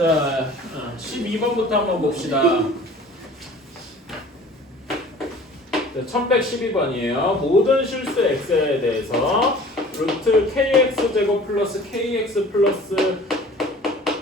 자, 12번부터 한번 봅시다. 1112번이에요. 모든 실수 x에 대해서 루트 kx 제곱 플러스 kx 플러스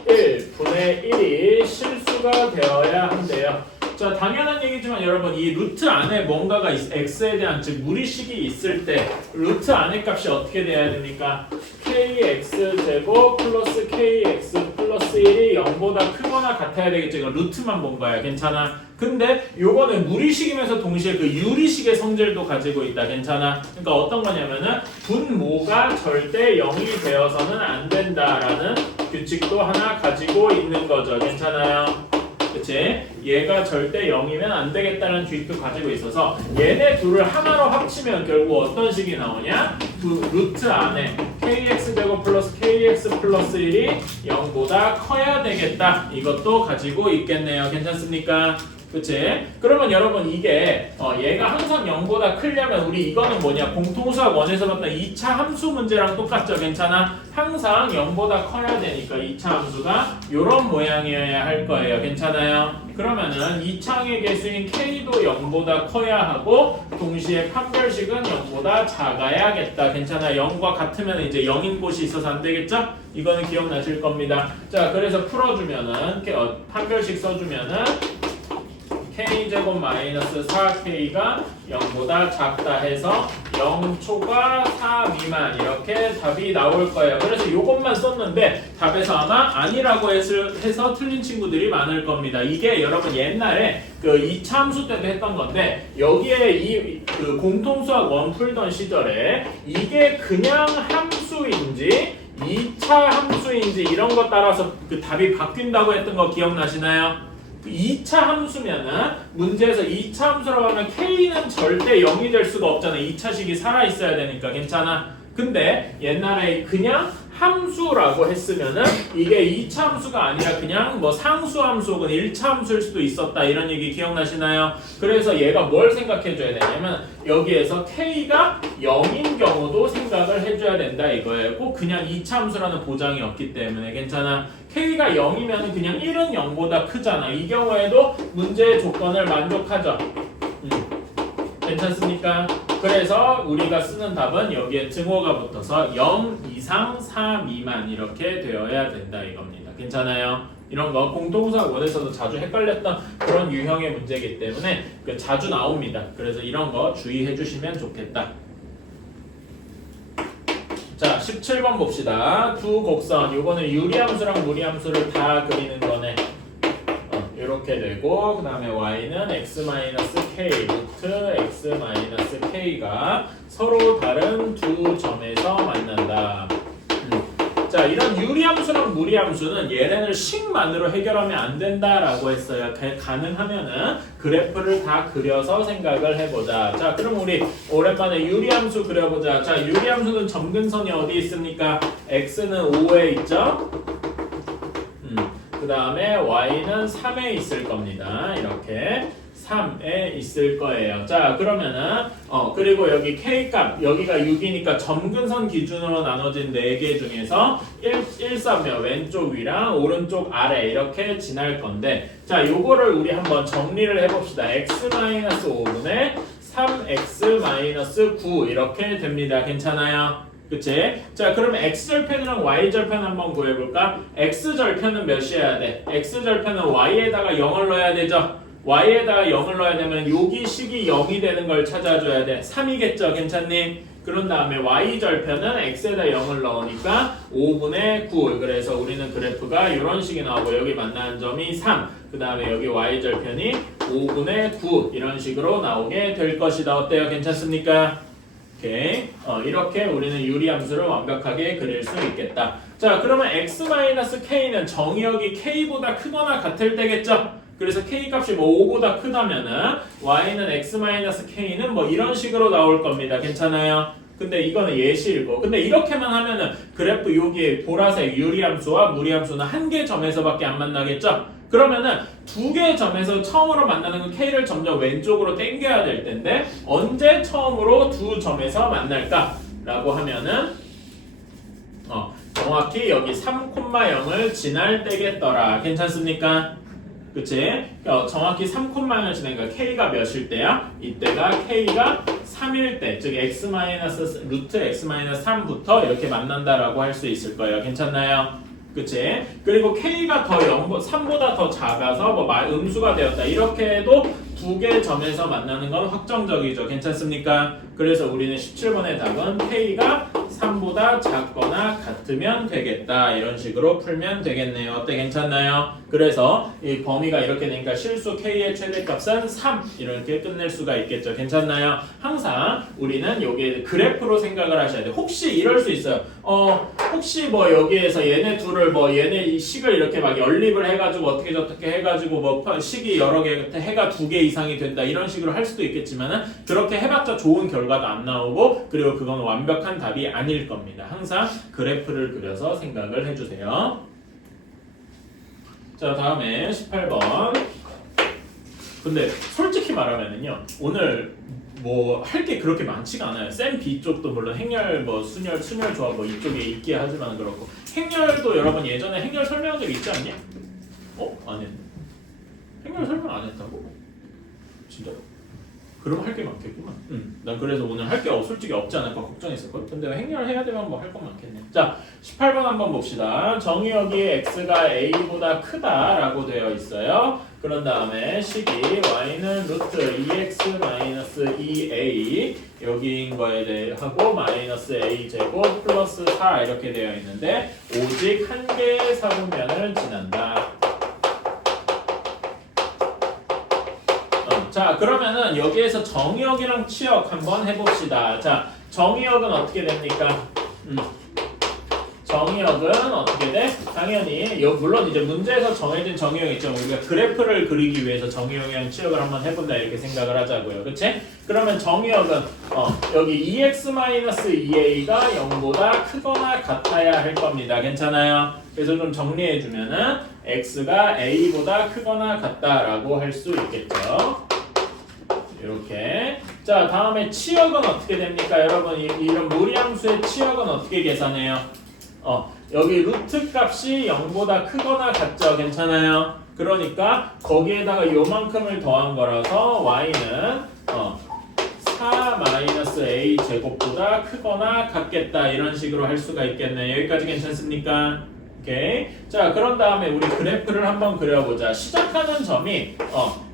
1분의 1이 실수가 되어야 한대요. 자, 당연한 얘기지만 여러분 이 루트 안에 뭔가가 x에 대한 즉 무리식이 있을 때 루트 안의 값이 어떻게 돼야 됩니까? kx 제곱 플러스 kx 플러스 1이 0보다 크거나 같아야 되겠죠. 이거 루트만 본 거야. 괜찮아? 근데 요거는 무리식이면서 동시에 그 유리식의 성질도 가지고 있다. 괜찮아? 그러니까 어떤 거냐면은 분모가 절대 0이 되어서는 안 된다라는 규칙도 하나 가지고 있는 거죠. 괜찮아요? 그치? 얘가 절대 0이면 안 되겠다는 규칙도 가지고 있어서 얘네 둘을 하나로 합치면 결국 어떤 식이 나오냐? 루트 안에 kx제곱 플러스 kx 플러스 1이 0보다 커야 되겠다. 이것도 가지고 있겠네요. 괜찮습니까? 그치? 그러면 여러분 이게 얘가 항상 0보다 크려면 우리 이거는 뭐냐? 공통수학 1에서 봤던 2차 함수 문제랑 똑같죠? 괜찮아? 항상 0보다 커야 되니까 2차 함수가 이런 모양이어야 할 거예요. 괜찮아요? 그러면은 2차의 개수인 k도 0보다 커야 하고 동시에 판별식은 0보다 작아야겠다. 괜찮아요? 0과 같으면 이제 0인 곳이 있어서 안 되겠죠? 이거는 기억나실 겁니다. 자, 그래서 풀어주면은 판별식 써주면은 k제곱 마이너스 4k가 0보다 작다 해서 0초과 4 미만 이렇게 답이 나올 거예요. 그래서 이것만 썼는데 답에서 아마 아니라고 해서 틀린 친구들이 많을 겁니다. 이게 여러분 옛날에 그 2차 함수 때도 했던 건데 여기에 그 공통수학 1 풀던 시절에 이게 그냥 함수인지 2차 함수인지 이런 거 따라서 그 답이 바뀐다고 했던 거 기억나시나요? 2차 함수면은 문제에서 2차 함수라고 하면 k는 절대 0이 될 수가 없잖아. 2차식이 살아있어야 되니까. 괜찮아? 근데 옛날에 그냥 함수라고 했으면은 이게 2차 함수가 아니라 그냥 뭐 상수 함수 혹은 1차 함수일 수도 있었다. 이런 얘기 기억나시나요? 그래서 얘가 뭘 생각해 줘야 되냐면 여기에서 k가 0인 경우도 생각을 해줘야 된다 이거예요. 꼭 그냥 2차 함수라는 보장이 없기 때문에. 괜찮아? k가 0이면 그냥 1은 0보다 크잖아. 이 경우에도 문제의 조건을 만족하죠. 괜찮습니까? 그래서 우리가 쓰는 답은 여기에 증오가 붙어서 0 이상 4 미만 이렇게 되어야 된다 이겁니다. 괜찮아요? 이런 거 공통수학 1에서도 자주 헷갈렸던 그런 유형의 문제이기 때문에 자주 나옵니다. 그래서 이런 거 주의해 주시면 좋겠다. 자, 17번 봅시다. 두 곡선. 요거는 유리함수랑 무리함수를 다 그리는 거네. 이렇게 되고 그 다음에 y는 x-k 루트 x-k가 서로 다른 두 점에서 만난다. 자, 이런 유리함수랑 무리함수는 얘네를 식만으로 해결하면 안 된다라고 했어요. 가능하면은 그래프를 다 그려서 생각을 해보자. 자, 그럼 우리 오랜만에 유리함수 그려보자. 자, 유리함수는 점근선이 어디 있습니까? x는 5에 있죠? 그 다음에 y는 3에 있을 겁니다. 이렇게 3에 있을 거예요. 자, 그러면은 그리고 여기 k값 여기가 6이니까 점근선 기준으로 나눠진 4개 중에서 1,3면 왼쪽 위랑 오른쪽 아래 이렇게 지날 건데 자, 요거를 우리 한번 정리를 해봅시다. x-5분의 3x-9 이렇게 됩니다. 괜찮아요? 그치? 자, 그러면 x절편이랑 y절편 한번 구해볼까? x절편은 몇이어야 돼? x절편은 y에다가 0을 넣어야 되죠? y에다가 0을 넣어야 되면 여기 식이 0이 되는 걸 찾아줘야 돼. 3이겠죠? 괜찮니? 그런 다음에 y절편은 x에다 0을 넣으니까 5분의 9. 그래서 우리는 그래프가 이런 식이 나오고 여기 만나는 점이 3. 그 다음에 여기 y절편이 5분의 9. 이런 식으로 나오게 될 것이다. 어때요? 괜찮습니까? 오케이. 이렇게 우리는 유리함수를 완벽하게 그릴 수 있겠다. 자, 그러면 x-k는 정의역이 k보다 크거나 같을 때겠죠? 그래서 k 값이 뭐 5보다 크다면은 y는 x-k는 뭐 이런 식으로 나올 겁니다. 괜찮아요? 근데 이거는 예시이고. 근데 이렇게만 하면은 그래프 여기 보라색 유리함수와 무리함수는 한 개 점에서밖에 안 만나겠죠? 그러면은 두 개의 점에서 처음으로 만나는 건 k를 점점 왼쪽으로 당겨야 될 텐데 언제 처음으로 두 점에서 만날까? 라고 하면은 정확히 여기 3,0을 지날 때겠더라. 괜찮습니까? 그치? 정확히 3,0을 지나니까 k가 몇일 때야? 이때가 k가 3일 때, 즉 루트 x-3부터 이렇게 만난다라고 할 수 있을 거예요. 괜찮나요? 그치? 그리고 k가 더 3보다 더 작아서 뭐 음수가 되었다. 이렇게 해도 두 개 점에서 만나는 건 확정적이죠. 괜찮습니까? 그래서 우리는 17번의 답은 k가 3보다 작거나 같으면 되겠다. 이런 식으로 풀면 되겠네요. 어때? 괜찮나요? 그래서 이 범위가 이렇게 되니까 실수 k의 최대값은 3 이렇게 끝낼 수가 있겠죠. 괜찮나요? 항상 우리는 여기에 그래프로 생각을 하셔야 돼요. 혹시 이럴 수 있어요. 혹시 뭐 여기에서 얘네 둘을 뭐 얘네 이 식을 이렇게 막 연립을 해가지고 어떻게 저렇게 해가지고 뭐 식이 여러 개 해가 2개 이상이 된다 이런 식으로 할 수도 있겠지만은 그렇게 해봤자 좋은 결과도 안 나오고 그리고 그건 완벽한 답이 아닐 겁니다. 항상 그래프를 그려서 생각을 해주세요. 자, 다음에 18번. 근데 솔직히 말하면은요 오늘 뭐 할 게 그렇게 많지가 않아요. 쌤 B 쪽도 물론 행렬 뭐 순열 조합 뭐 이쪽에 있게 하지만 그렇고 행렬도 여러분 예전에 행렬 설명한 적 있지 않냐? 안 했네. 행렬 설명 안 했다고? 진짜? 그럼 할 게 많겠구만. 난 그래서 오늘 할 게 솔직히 없지 않을까 걱정했었거든. 근데 행렬 해야 되면 뭐 할 건 많겠네. 자, 18번 한번 봅시다. 정의역이 x가 a보다 크다라고 되어 있어요. 그런 다음에 식이 y는 루트 2x 2a 여기인 거에 대해 하고 마이너스 a 제곱 플러스 4 이렇게 되어 있는데 오직 한 개의 사분면을 지난다. 자, 그러면은 여기에서 정의역이랑 치역 한번 해봅시다. 자, 정의역은 어떻게 됩니까? 정의역은 어떻게 돼? 당연히 물론 이제 문제에서 정해진 정의역 있죠. 우리가 그래프를 그리기 위해서 정의역이랑 치역을 한번 해본다 이렇게 생각을 하자고요. 그치? 그러면 정의역은 여기 2x-2a가 0보다 크거나 같아야 할 겁니다. 괜찮아요? 그래서 좀 정리해주면은 x가 a보다 크거나 같다라고 할 수 있겠죠. 이렇게. 자, 다음에 치역은 어떻게 됩니까? 여러분 이런 무리함수의 치역은 어떻게 계산해요? 여기 루트 값이 0보다 크거나 같죠? 괜찮아요? 그러니까 거기에다가 요만큼을 더한 거라서 y는 4-a 제곱보다 크거나 같겠다 이런 식으로 할 수가 있겠네요. 여기까지 괜찮습니까? 오케이. 자, 그런 다음에 우리 그래프를 한번 그려보자. 시작하는 점이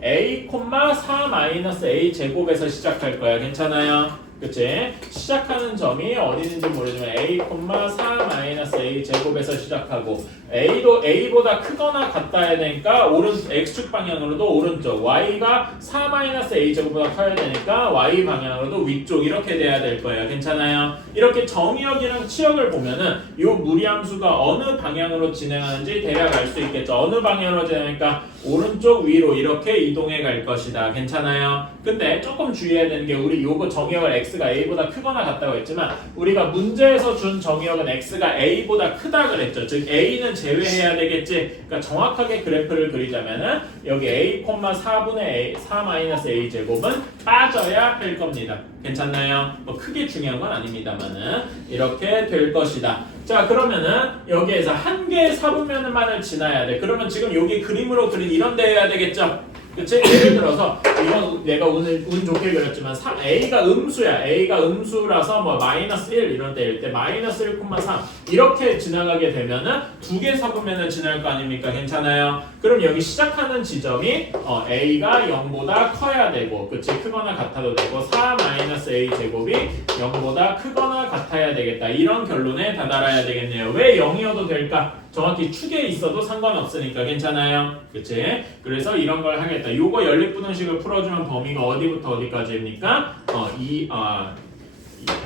a, 4-a 제곱에서 시작할 거야. 괜찮아요? 그치? 시작하는 점이 어디 있는지 모르지만 a, 4-a 제곱에서 시작하고 a도 a보다 크거나 같아야 되니까 x축 방향으로도 오른쪽 y가 4-a 제곱보다 커야 되니까 y 방향으로도 위쪽 이렇게 돼야 될 거예요. 괜찮아요? 이렇게 정의역이랑 치역을 보면은 이 무리함수가 어느 방향으로 진행하는지 대략 알 수 있겠죠. 어느 방향으로 진행하니까 오른쪽 위로 이렇게 이동해 갈 것이다. 괜찮아요? 근데 조금 주의해야 되는 게 우리 요거 정의역을 x가 a보다 크거나 같다고 했지만 우리가 문제에서 준 정의역은 x가 a보다 크다 그랬죠. 즉 a는 제외해야 되겠지. 그러니까 정확하게 그래프를 그리자면은 여기 a, 4-a 제곱은 빠져야 할 겁니다. 괜찮나요? 뭐 크게 중요한 건 아닙니다만은 이렇게 될 것이다. 자, 그러면은 여기에서 한 개의 사분면만을 지나야 돼. 그러면 지금 여기 그림으로 그린 이런 데 해야 되겠죠? 그치? 예를 들어서 이건 내가 오늘 운 좋게 그렸지만 a가 음수야. a가 음수라서 뭐 마이너스 1 이런 데일 때 마이너스 1,3 이렇게 지나가게 되면은 두 개 사분면을 지날 거 아닙니까? 괜찮아요? 그럼 여기 시작하는 지점이 a가 0보다 커야 되고 그치? 크거나 같아도 되고 4-a 제곱이 0보다 크거나 같아야 되겠다. 이런 결론에 다다라야 되겠네요. 왜 0이어도 될까? 정확히 축에 있어도 상관없으니까. 괜찮아요? 그치? 그래서 이런 걸 하겠다. 요거 연립분홍식을 풀어주면 범위가 어디부터 어디까지입니까?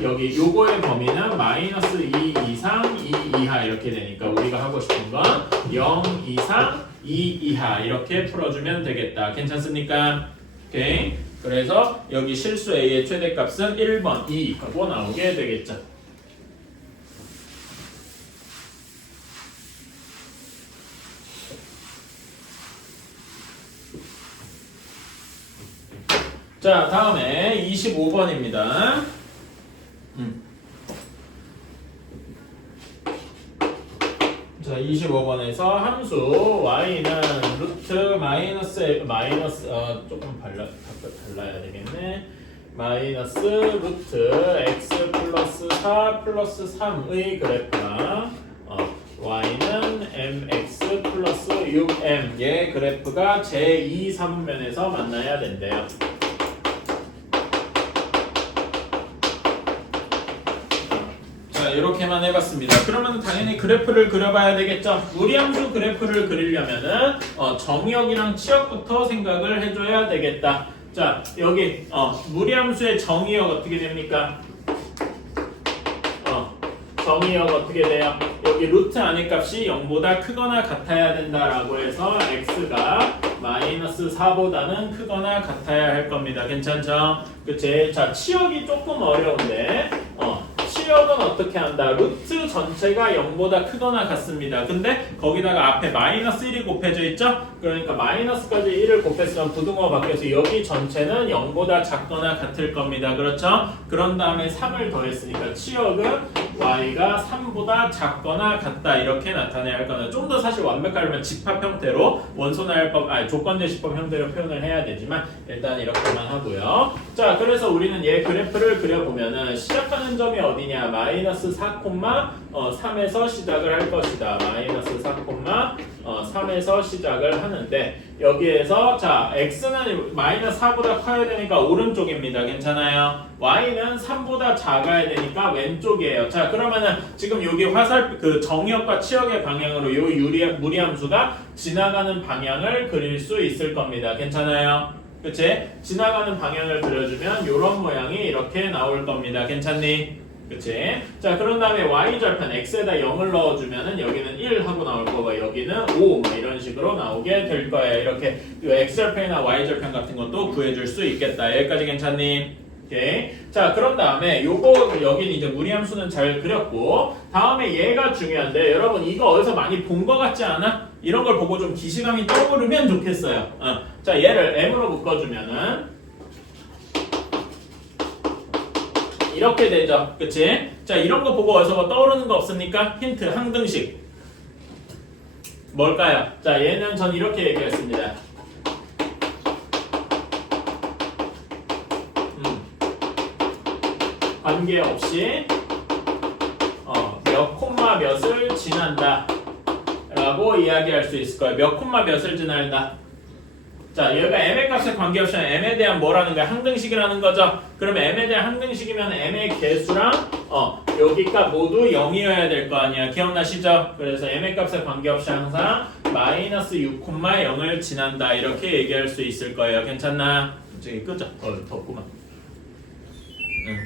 여기 요거의 범위는 마이너스 2 이상 2 이하 이렇게 되니까 우리가 하고 싶은 건 0 이상 2 이하 이렇게 풀어주면 되겠다. 괜찮습니까? 오케이. 그래서 여기 실수 A의 최대값은 1번 2 하고 나오게 되겠죠. 자, 다음에 25번입니다. 자, 25번에서 함수 y는 루트 마이너스 조금 달라야 되겠네. 마이너스 루트 x 플러스 4 플러스 3의 그래프랑 y는 mx 플러스 6m의 그래프가 제2 3분면에서 만나야 된대요. 자, 이렇게만 해봤습니다. 그러면 당연히 그래프를 그려봐야 되겠죠. 무리함수 그래프를 그리려면은 정의역이랑 치역부터 생각을 해줘야 되겠다. 자, 여기 무리함수의 정의역 어떻게 됩니까? 정의역 어떻게 돼요? 여기 루트 안의 값이 0보다 크거나 같아야 된다라고 해서 x가 마이너스 4보다는 크거나 같아야 할 겁니다. 괜찮죠? 그치? 자, 치역이 조금 어려운데 치역은 어떻게 한다? 루트 전체가 0보다 크거나 같습니다. 근데 거기다가 앞에 마이너스 1이 곱해져 있죠? 그러니까 마이너스까지 1을 곱했으면 부등호 바뀌어서 여기 전체는 0보다 작거나 같을 겁니다. 그렇죠? 그런 다음에 3을 더했으니까 치역은 y가 3보다 작거나 같다 이렇게 나타내야 할 거는 좀 더 사실 완벽하려면 집합 형태로 원소나열법, 조건제시법 형태로 표현을 해야 되지만 일단 이렇게만 하고요. 자, 그래서 우리는 얘 그래프를 그려보면은 시작하는 점이 어디냐? 마이너스 4,3에서 시작을 할 것이다. 마이너스 4,3에서 시작을 하는데 여기에서 자 x는 마이너스 4보다 커야 되니까 오른쪽입니다. 괜찮아요? y는 3보다 작아야 되니까 왼쪽이에요. 자, 그러면은 지금 여기 그 정의역과 치역의 방향으로 요 무리함수가 지나가는 방향을 그릴 수 있을 겁니다. 괜찮아요? 그치? 지나가는 방향을 그려주면 요런 모양이 이렇게 나올 겁니다. 괜찮니? 그치? 자, 그런 다음에 y절편 x에다 0을 넣어주면은 여기는 1 하고 나올 거고 여기는 5 이런 식으로 나오게 될 거예요. 이렇게 x절편이나 y절편 같은 것도 구해줄 수 있겠다. 여기까지 괜찮니? 오케이. 자, 그런 다음에 요거 여기는 이제 무리함수는 잘 그렸고 다음에 얘가 중요한데 여러분 이거 어디서 많이 본 거 같지 않아? 이런 걸 보고 좀 기시감이 떠오르면 좋겠어요. 자, 얘를 m으로 묶어주면은 이렇게 되죠. 그치? 자, 이런 거 보고 어디서 뭐 떠오르는 거 없습니까? 힌트, 항등식. 뭘까요? 자, 얘는 전 이렇게 얘기했습니다. 관계없이 몇 콤마 몇을 지난다 라고 이야기할 수 있을 거예요. 몇 콤마 몇을 지난다. 자, 여기가 m의 값에 관계없이 m에 대한 뭐라는 거야? 항등식이라는 거죠. 그러면 m에 대한 항등식이면 m의 개수랑 여기 값 모두 0이어야 될 거 아니야. 기억나시죠? 그래서 m의 값에 관계없이 항상 마이너스 6,0을 지난다 이렇게 얘기할 수 있을 거예요. 괜찮나? 저기 끄죠. 덥구만.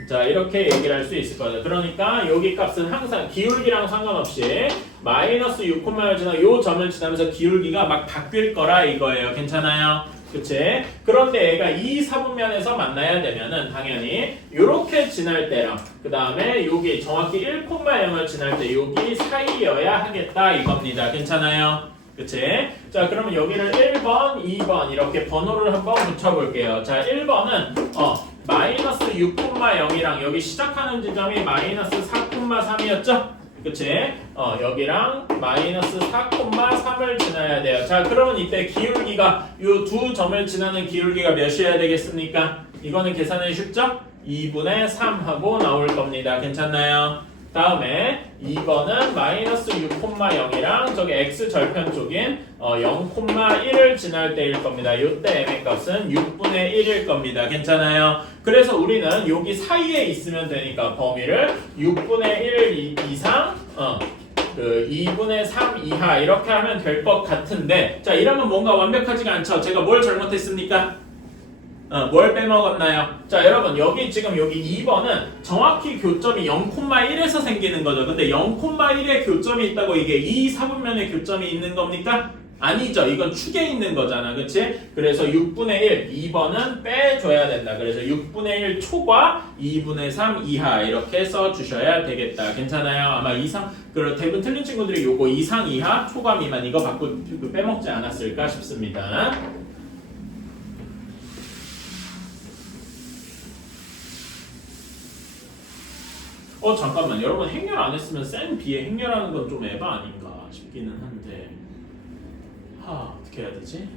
자, 이렇게 얘기를 할 수 있을 거예요. 그러니까 여기 값은 항상 기울기랑 상관없이 마이너스 6,를 지나 요 점을 지나면서 기울기가 막 바뀔 거라 이거예요. 괜찮아요? 그치? 그런데 얘가 이 사분면에서 만나야 되면은 당연히 요렇게 지날 때랑 그 다음에 여기 정확히 1,0을 지날 때 여기 사이여야 하겠다 이겁니다. 괜찮아요? 그치? 자, 그러면 여기를 1번, 2번 이렇게 번호를 한번 붙여볼게요. 자, 1번은 마이너스 6,0이랑 여기 시작하는 지점이 마이너스 4,3이었죠? 그치? 여기랑 마이너스 4,3을 지나야 돼요. 자, 그러면 이때 기울기가 이 두 점을 지나는 기울기가 몇이어야 되겠습니까? 이거는 계산이 쉽죠? 2분의 3 하고 나올 겁니다. 괜찮나요? 다음에 2번은 마이너스 6,0이랑 저기 x절편 쪽인 0,1을 지날 때일 겁니다. 이때 m의 값은 6분의 1일 겁니다. 괜찮아요? 그래서 우리는 여기 사이에 있으면 되니까 범위를 6분의 1 이상 2분의 3 이하 이렇게 하면 될 것 같은데 자, 이러면 뭔가 완벽하지가 않죠? 제가 뭘 잘못했습니까? 뭘 빼먹었나요? 자, 여러분 여기 지금 여기 2번은 정확히 교점이 0,1에서 생기는 거죠. 근데 0,1에 교점이 있다고 이게 이 사분면에 교점이 있는 겁니까? 아니죠. 이건 축에 있는 거잖아. 그치? 그래서 6분의 1, 2번은 빼줘야 된다. 그래서 6분의 1 초과 2분의 3 이하 이렇게 써주셔야 되겠다. 괜찮아요? 아마 이상, 대부분 틀린 친구들이 요거 이상, 이하, 초과, 미만 이거 빼먹지 않았을까 싶습니다. 잠깐만 여러분 행렬 안 했으면 센 B에 행렬하는 건 좀 에바 아닌가 싶기는 한데 어떻게 해야 되지?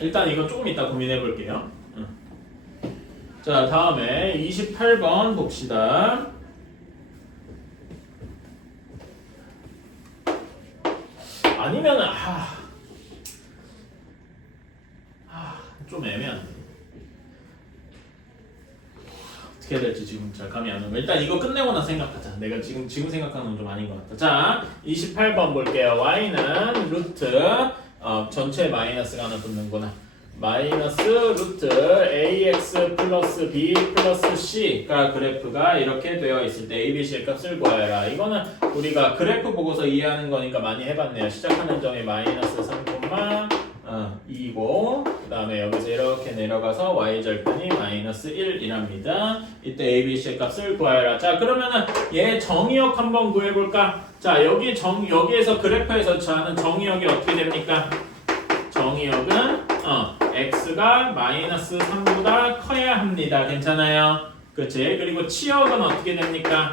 일단 이거 조금 이따 고민해 볼게요. 자 다음에 28번 봅시다. 아니면은 좀 애매한데 어떻게 해야 될지 지금 잘 감이 안 오고 일단 이거 끝내고 나 생각하자. 내가 지금 생각하는 건 좀 아닌 것 같다. 자 28번 볼게요. y는 루트 전체 마이너스가 하나 붙는구나. 마이너스 루트 ax 플러스 b 플러스 c가 그래프가 이렇게 되어 있을 때 a, b, c의 값을 구하여라. 이거는 우리가 그래프 보고서 이해하는 거니까 많이 해봤네요. 시작하는 점이 마이너스 3, 2고 그 다음에 여기서 이렇게 내려가서 y절편이 마이너스 1이랍니다. 이때 a, b, c의 값을 구하여라. 자 그러면은 얘 정의역 한번 구해볼까? 자 여기에서 그래프에서 저하는 정의역이 어떻게 됩니까? 정의역은 x가 마이너스 3보다 커야 합니다. 괜찮아요? 그치? 그리고 치역은 어떻게 됩니까?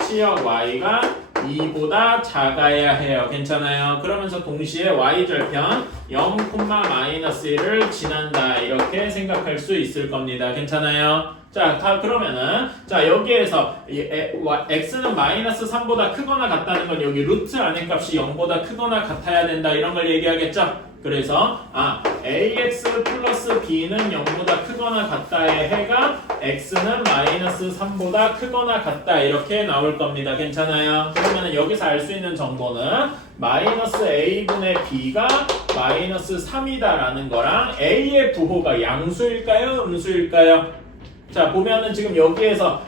치역 y가 2보다 작아야 해요. 괜찮아요? 그러면서 동시에 y절편 0, 마이너스 1을 지난다. 이렇게 생각할 수 있을 겁니다. 괜찮아요? 자, 그러면은 자 여기에서 x는 마이너스 3보다 크거나 같다는 건 여기 루트 안의 값이 0보다 크거나 같아야 된다. 이런 걸 얘기하겠죠? 그래서 ax 플러스 b는 0보다 크거나 같다의 해가 x는 마이너스 3보다 크거나 같다 이렇게 나올 겁니다. 괜찮아요? 그러면 여기서 알 수 있는 정보는 마이너스 a분의 b가 마이너스 3이다라는 거랑 a의 부호가 양수일까요? 음수일까요? 자 보면은 지금 여기에서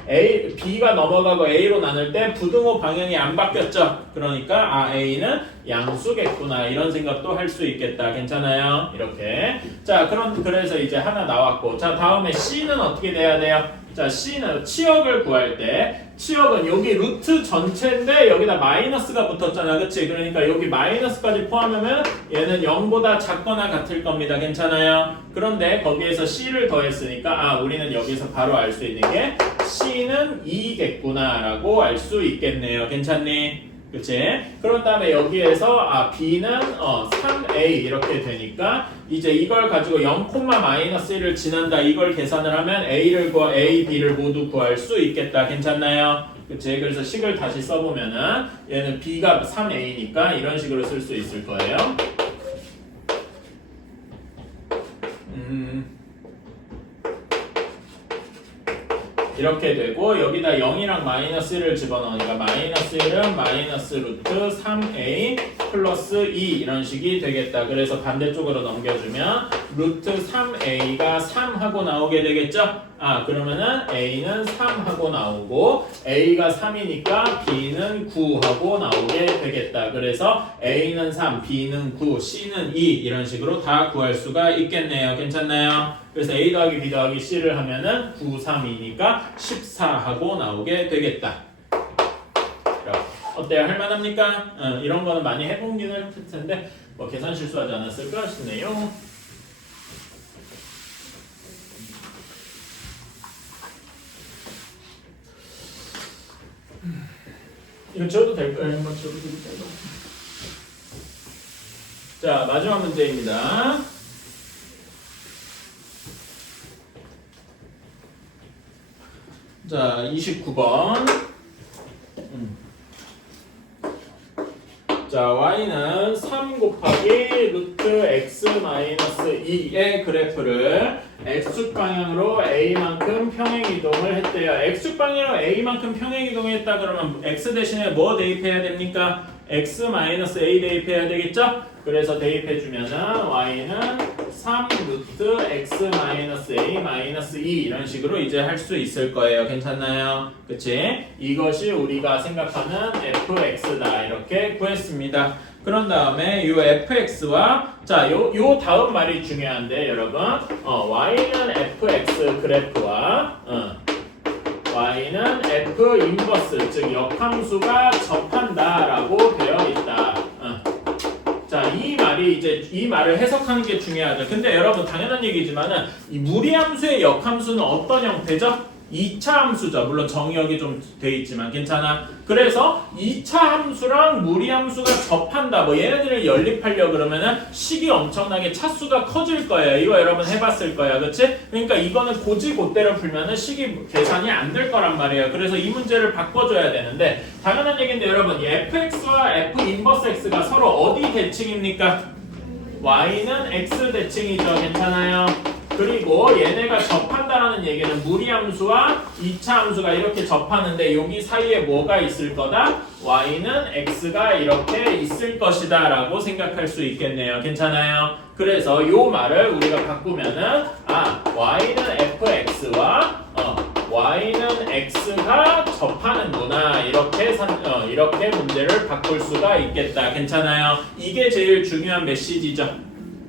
b가 넘어가고 a로 나눌 때 부등호 방향이 안 바뀌었죠. 그러니까 A는 양수겠구나 이런 생각도 할 수 있겠다. 괜찮아요? 이렇게 자 그래서 이제 하나 나왔고 자 다음에 C는 어떻게 돼야 돼요? 자 C는 치역을 구할 때 치역은 여기 루트 전체인데 여기다 마이너스가 붙었잖아. 그치? 그러니까 여기 마이너스까지 포함하면 얘는 0보다 작거나 같을 겁니다. 괜찮아요? 그런데 거기에서 C를 더했으니까 우리는 여기서 바로 알 수 있는 게 C는 2겠구나 라고 알 수 있겠네요. 괜찮니? 그치? 그런 다음에 여기에서 B는 3A 이렇게 되니까 이제 이걸 가지고 0, 마이너스 1을 지난다 이걸 계산을 하면 A, B를 모두 구할 수 있겠다. 괜찮나요? 그치? 그래서 식을 다시 써보면은 얘는 B가 3A니까 이런 식으로 쓸 수 있을 거예요. 이렇게 되고 여기다 0이랑 마이너스 1을 집어넣으니까 마이너스 1은 마이너스 루트 3a 플러스 2 이런 식이 되겠다. 그래서 반대쪽으로 넘겨주면 루트 3a가 3하고 나오게 되겠죠? 그러면은 a는 3하고 나오고 a가 3이니까 b는 9하고 나오게 되겠다. 그래서 a는 3, b는 9, c는 2 이런 식으로 다 구할 수가 있겠네요. 괜찮나요? 그래서 a 더하기 b 더하기 c를 하면은 9, 3이니까 14하고 나오게 되겠다. 어때요? 할만합니까? 이런 거는 많이 해보긴 할 텐데 뭐 계산 실수하지 않았을까 싶네요. 이거 지워도 될까요? 한번 지워도 될까요? 자 마지막 문제입니다. 자 29번 자 y는 3 곱하기 루트 x 마이너스 2의 그래프를 x축 방향으로 a만큼 평행이동을 했대요. x축 방향으로 a만큼 평행이동했다 그러면 x 대신에 뭐 대입해야 됩니까? x 마이너스 a 대입해야 되겠죠? 그래서 대입해주면은 y는 3 루트 x 마이너스 a 마이너스 2 이런 식으로 이제 할 수 있을 거예요. 괜찮나요? 그치? 이것이 우리가 생각하는 fx다 이렇게 구했습니다. 그런 다음에 이 fx와 자, 요 다음 말이 중요한데 여러분 y는 fx 그래프와 y는 f 인버스 즉 역함수가 접한다라고 되어 있다. 자, 이 말을 해석하는 게 중요하죠. 근데 여러분 당연한 얘기지만은 이 무리함수의 역함수는 어떤 형태죠? 2차 함수죠. 물론 정의역이 좀 돼 있지만 괜찮아. 그래서 2차 함수랑 무리함수가 접한다. 뭐 얘네들을 연립하려 그러면은 식이 엄청나게 차수가 커질 거예요. 이거 여러분 해봤을 거야, 그렇지? 그러니까 이거는 고지고대로 풀면은 식이 계산이 안 될 거란 말이에요. 그래서 이 문제를 바꿔줘야 되는데 당연한 얘기인데 여러분, 이 fx와 f 인버스 x가 서로 어디 대칭입니까? y는 x 대칭이죠. 괜찮아요? 그리고 얘네가 접한다라는 얘기는 무리함수와 2차 함수가 이렇게 접하는데 여기 사이에 뭐가 있을 거다? y는 x가 이렇게 있을 것이다 라고 생각할 수 있겠네요. 괜찮아요? 그래서 요 말을 우리가 바꾸면은 y는 fx와 y는 x가 접하는구나 이렇게 문제를 바꿀 수가 있겠다. 괜찮아요? 이게 제일 중요한 메시지죠.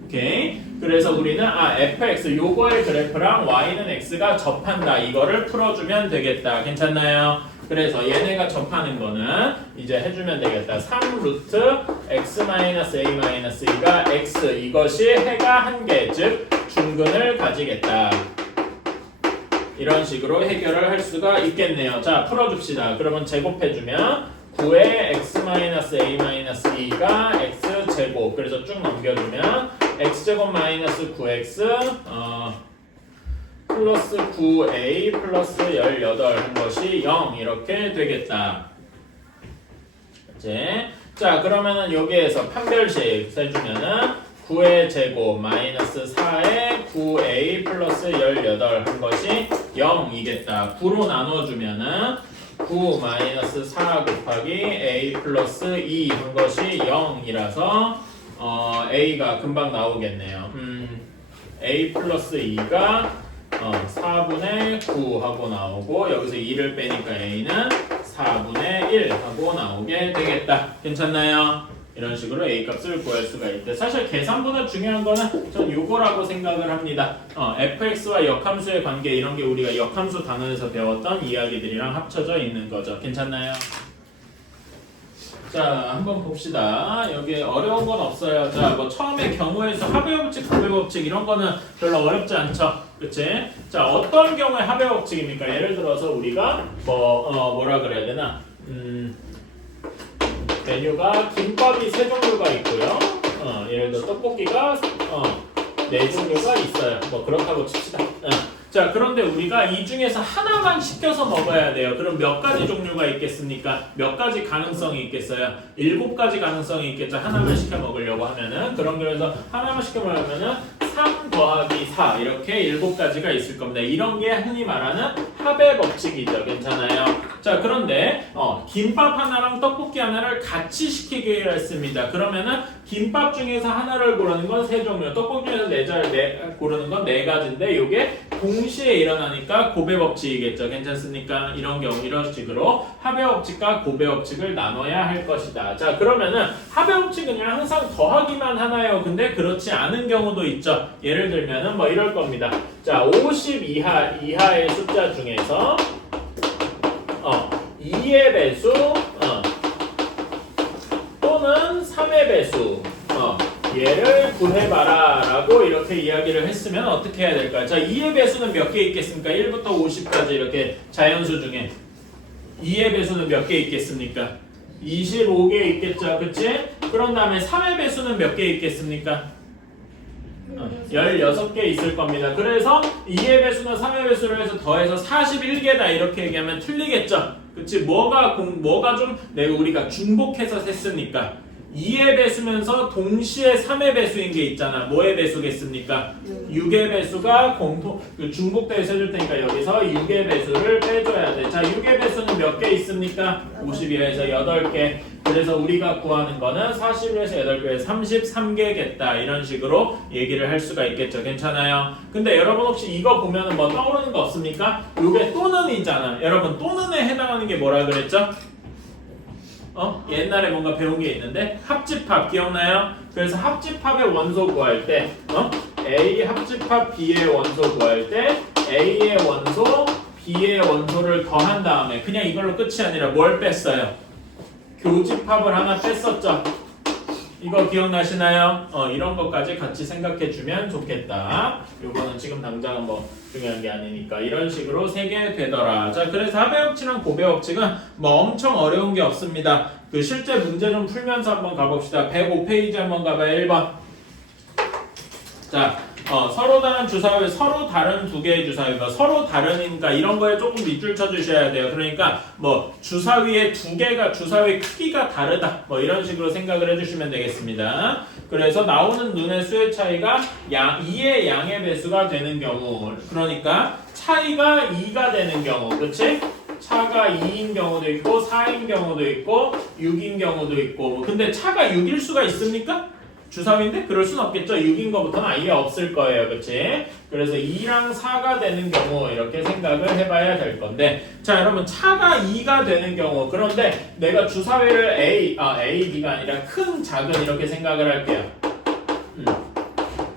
오케이. 그래서 우리는 fx 요거의 그래프랑 y는 x가 접한다 이거를 풀어주면 되겠다. 괜찮나요? 그래서 얘네가 접하는 거는 이제 해주면 되겠다. 3 루트 x-a-2가 x 이것이 해가 한 개, 즉 중근을 가지겠다. 이런 식으로 해결을 할 수가 있겠네요. 자, 풀어줍시다. 그러면 제곱해주면 9의 x-a-2가 x제곱. 그래서 쭉 넘겨주면 x제곱 마이너스 9x 플러스 9a 플러스 18 한 것이 0 이렇게 되겠다. 이제 자, 그러면은 여기에서 판별식 해주면은 9의 제곱 마이너스 4의 9a 플러스 18 한 것이 0이겠다. 9로 나눠주면은 9 마이너스 4 곱하기 a 플러스 2 한 것이 0이라서 a가 금방 나오겠네요. a 플러스 2가 4분의 9 하고 나오고 여기서 2를 빼니까 a는 4분의 1 하고 나오게 되겠다. 괜찮나요? 이런 식으로 a 값을 구할 수가 있대. 사실 계산보다 중요한 거는 전 요거라고 생각을 합니다. fx와 역함수의 관계 이런 게 우리가 역함수 단원에서 배웠던 이야기들이랑 합쳐져 있는 거죠. 괜찮나요? 자, 한번 봅시다. 여기 어려운 건 없어요. 자, 뭐 처음에 경우에서 합의 법칙, 고배 법칙 이런 거는 별로 어렵지 않죠. 그치? 자, 어떤 경우에 합의 법칙입니까? 예를 들어서 우리가 뭐라 그래야 되나? 메뉴가 김밥이 3종류가 있고요. 예를 들어 떡볶이가 4종류가 있어요. 뭐 그렇다고 칩시다. 자, 그런데 우리가 이 중에서 하나만 시켜서 먹어야 돼요. 그럼 몇 가지 종류가 있겠습니까? 몇 가지 가능성이 있겠어요? 7가지 가능성이 있겠죠. 하나만 시켜 먹으려고 하면은. 그래서 하나만 시켜 먹으면은 3 더하기 4 이렇게 7가지가 있을 겁니다. 이런 게 흔히 말하는 합의 법칙이죠. 괜찮아요? 자, 그런데 김밥 하나랑 떡볶이 하나를 같이 시키기로 했습니다. 그러면은 김밥 중에서 하나를 고르는 건 3종류, 떡볶이 중에서 고르는 건 4가지인데 이게 동시에 일어나니까 고배 법칙이겠죠. 괜찮습니까? 이런 경우 이런 식으로 합의 법칙과 고배 법칙을 나눠야 할 것이다. 자, 그러면은 합의 법칙은 그냥 항상 더하기만 하나요? 근데 그렇지 않은 경우도 있죠. 예를 들면은 뭐 이럴 겁니다. 자, 50 이하의 숫자 중에서 2의 배수 또는 3의 배수 얘를 구해봐라 라고 이렇게 이야기를 했으면 어떻게 해야 될까요? 자, 2의 배수는 몇 개 있겠습니까? 1부터 50까지 이렇게 자연수 중에 2의 배수는 몇 개 있겠습니까? 25개 있겠죠, 그치? 그런 다음에 3의 배수는 몇 개 있겠습니까? 16개 있을 겁니다. 그래서 2의 배수나 3의 배수를 해서 더해서 41개다 이렇게 얘기하면 틀리겠죠? 그치? 뭐가 좀 우리가 중복해서 셌으니까 2의 배수면서 동시에 3의 배수인 게 있잖아. 뭐의 배수겠습니까? 6의 배수가 중복돼서 해줄 테니까 여기서 6의 배수를 빼줘야 돼. 자, 6의 배수는 몇 개 있습니까? 52에서 8개. 그래서 우리가 구하는 거는 41에서 8개에 33개겠다. 이런 식으로 얘기를 할 수가 있겠죠. 괜찮아요? 근데 여러분 혹시 이거 보면은 뭐 떠오르는 거 없습니까? 이게 또는이잖아. 여러분 또는에 해당하는 게 뭐라 그랬죠? 옛날에 뭔가 배운 게 있는데 합집합 기억나요? 그래서 합집합의 원소 구할 때 A 합집합 B의 원소 구할 때 A의 원소 B의 원소를 더한 다음에 그냥 이걸로 끝이 아니라 뭘 뺐어요? 교집합을 하나 뺐었죠. 이거 기억나시나요? 이런 것까지 같이 생각해 주면 좋겠다. 요거는 지금 당장은 뭐 중요한 게 아니니까 이런 식으로 세게 되더라. 자, 그래서 하배역칙이랑 고배역칙은 뭐 엄청 어려운 게 없습니다. 그 실제 문제 좀 풀면서 한번 가봅시다. 105페이지 한번 가봐요. 1번. 자, 서로 다른 주사위, 서로 다른 두 개의 주사위가 서로 다르니까 이런 거에 조금 밑줄 쳐주셔야 돼요. 그러니까 뭐 주사위의 두 개가 주사위 크기가 다르다. 뭐 이런 식으로 생각을 해주시면 되겠습니다. 그래서 나오는 눈의 수의 차이가 2의 양의 배수가 되는 경우, 그러니까 차이가 2가 되는 경우, 그렇지? 차가 2인 경우도 있고 4인 경우도 있고 6인 경우도 있고. 근데 차가 6일 수가 있습니까? 주사위인데 그럴 순 없겠죠. 6인 거부터는 아예 없을 거예요. 그렇지? 그래서 2랑 4가 되는 경우 이렇게 생각을 해봐야 될 건데, 자 여러분, 차가 2가 되는 경우, 그런데 내가 주사위를 A, B가 아니라 큰, 작은 이렇게 생각을 할게요.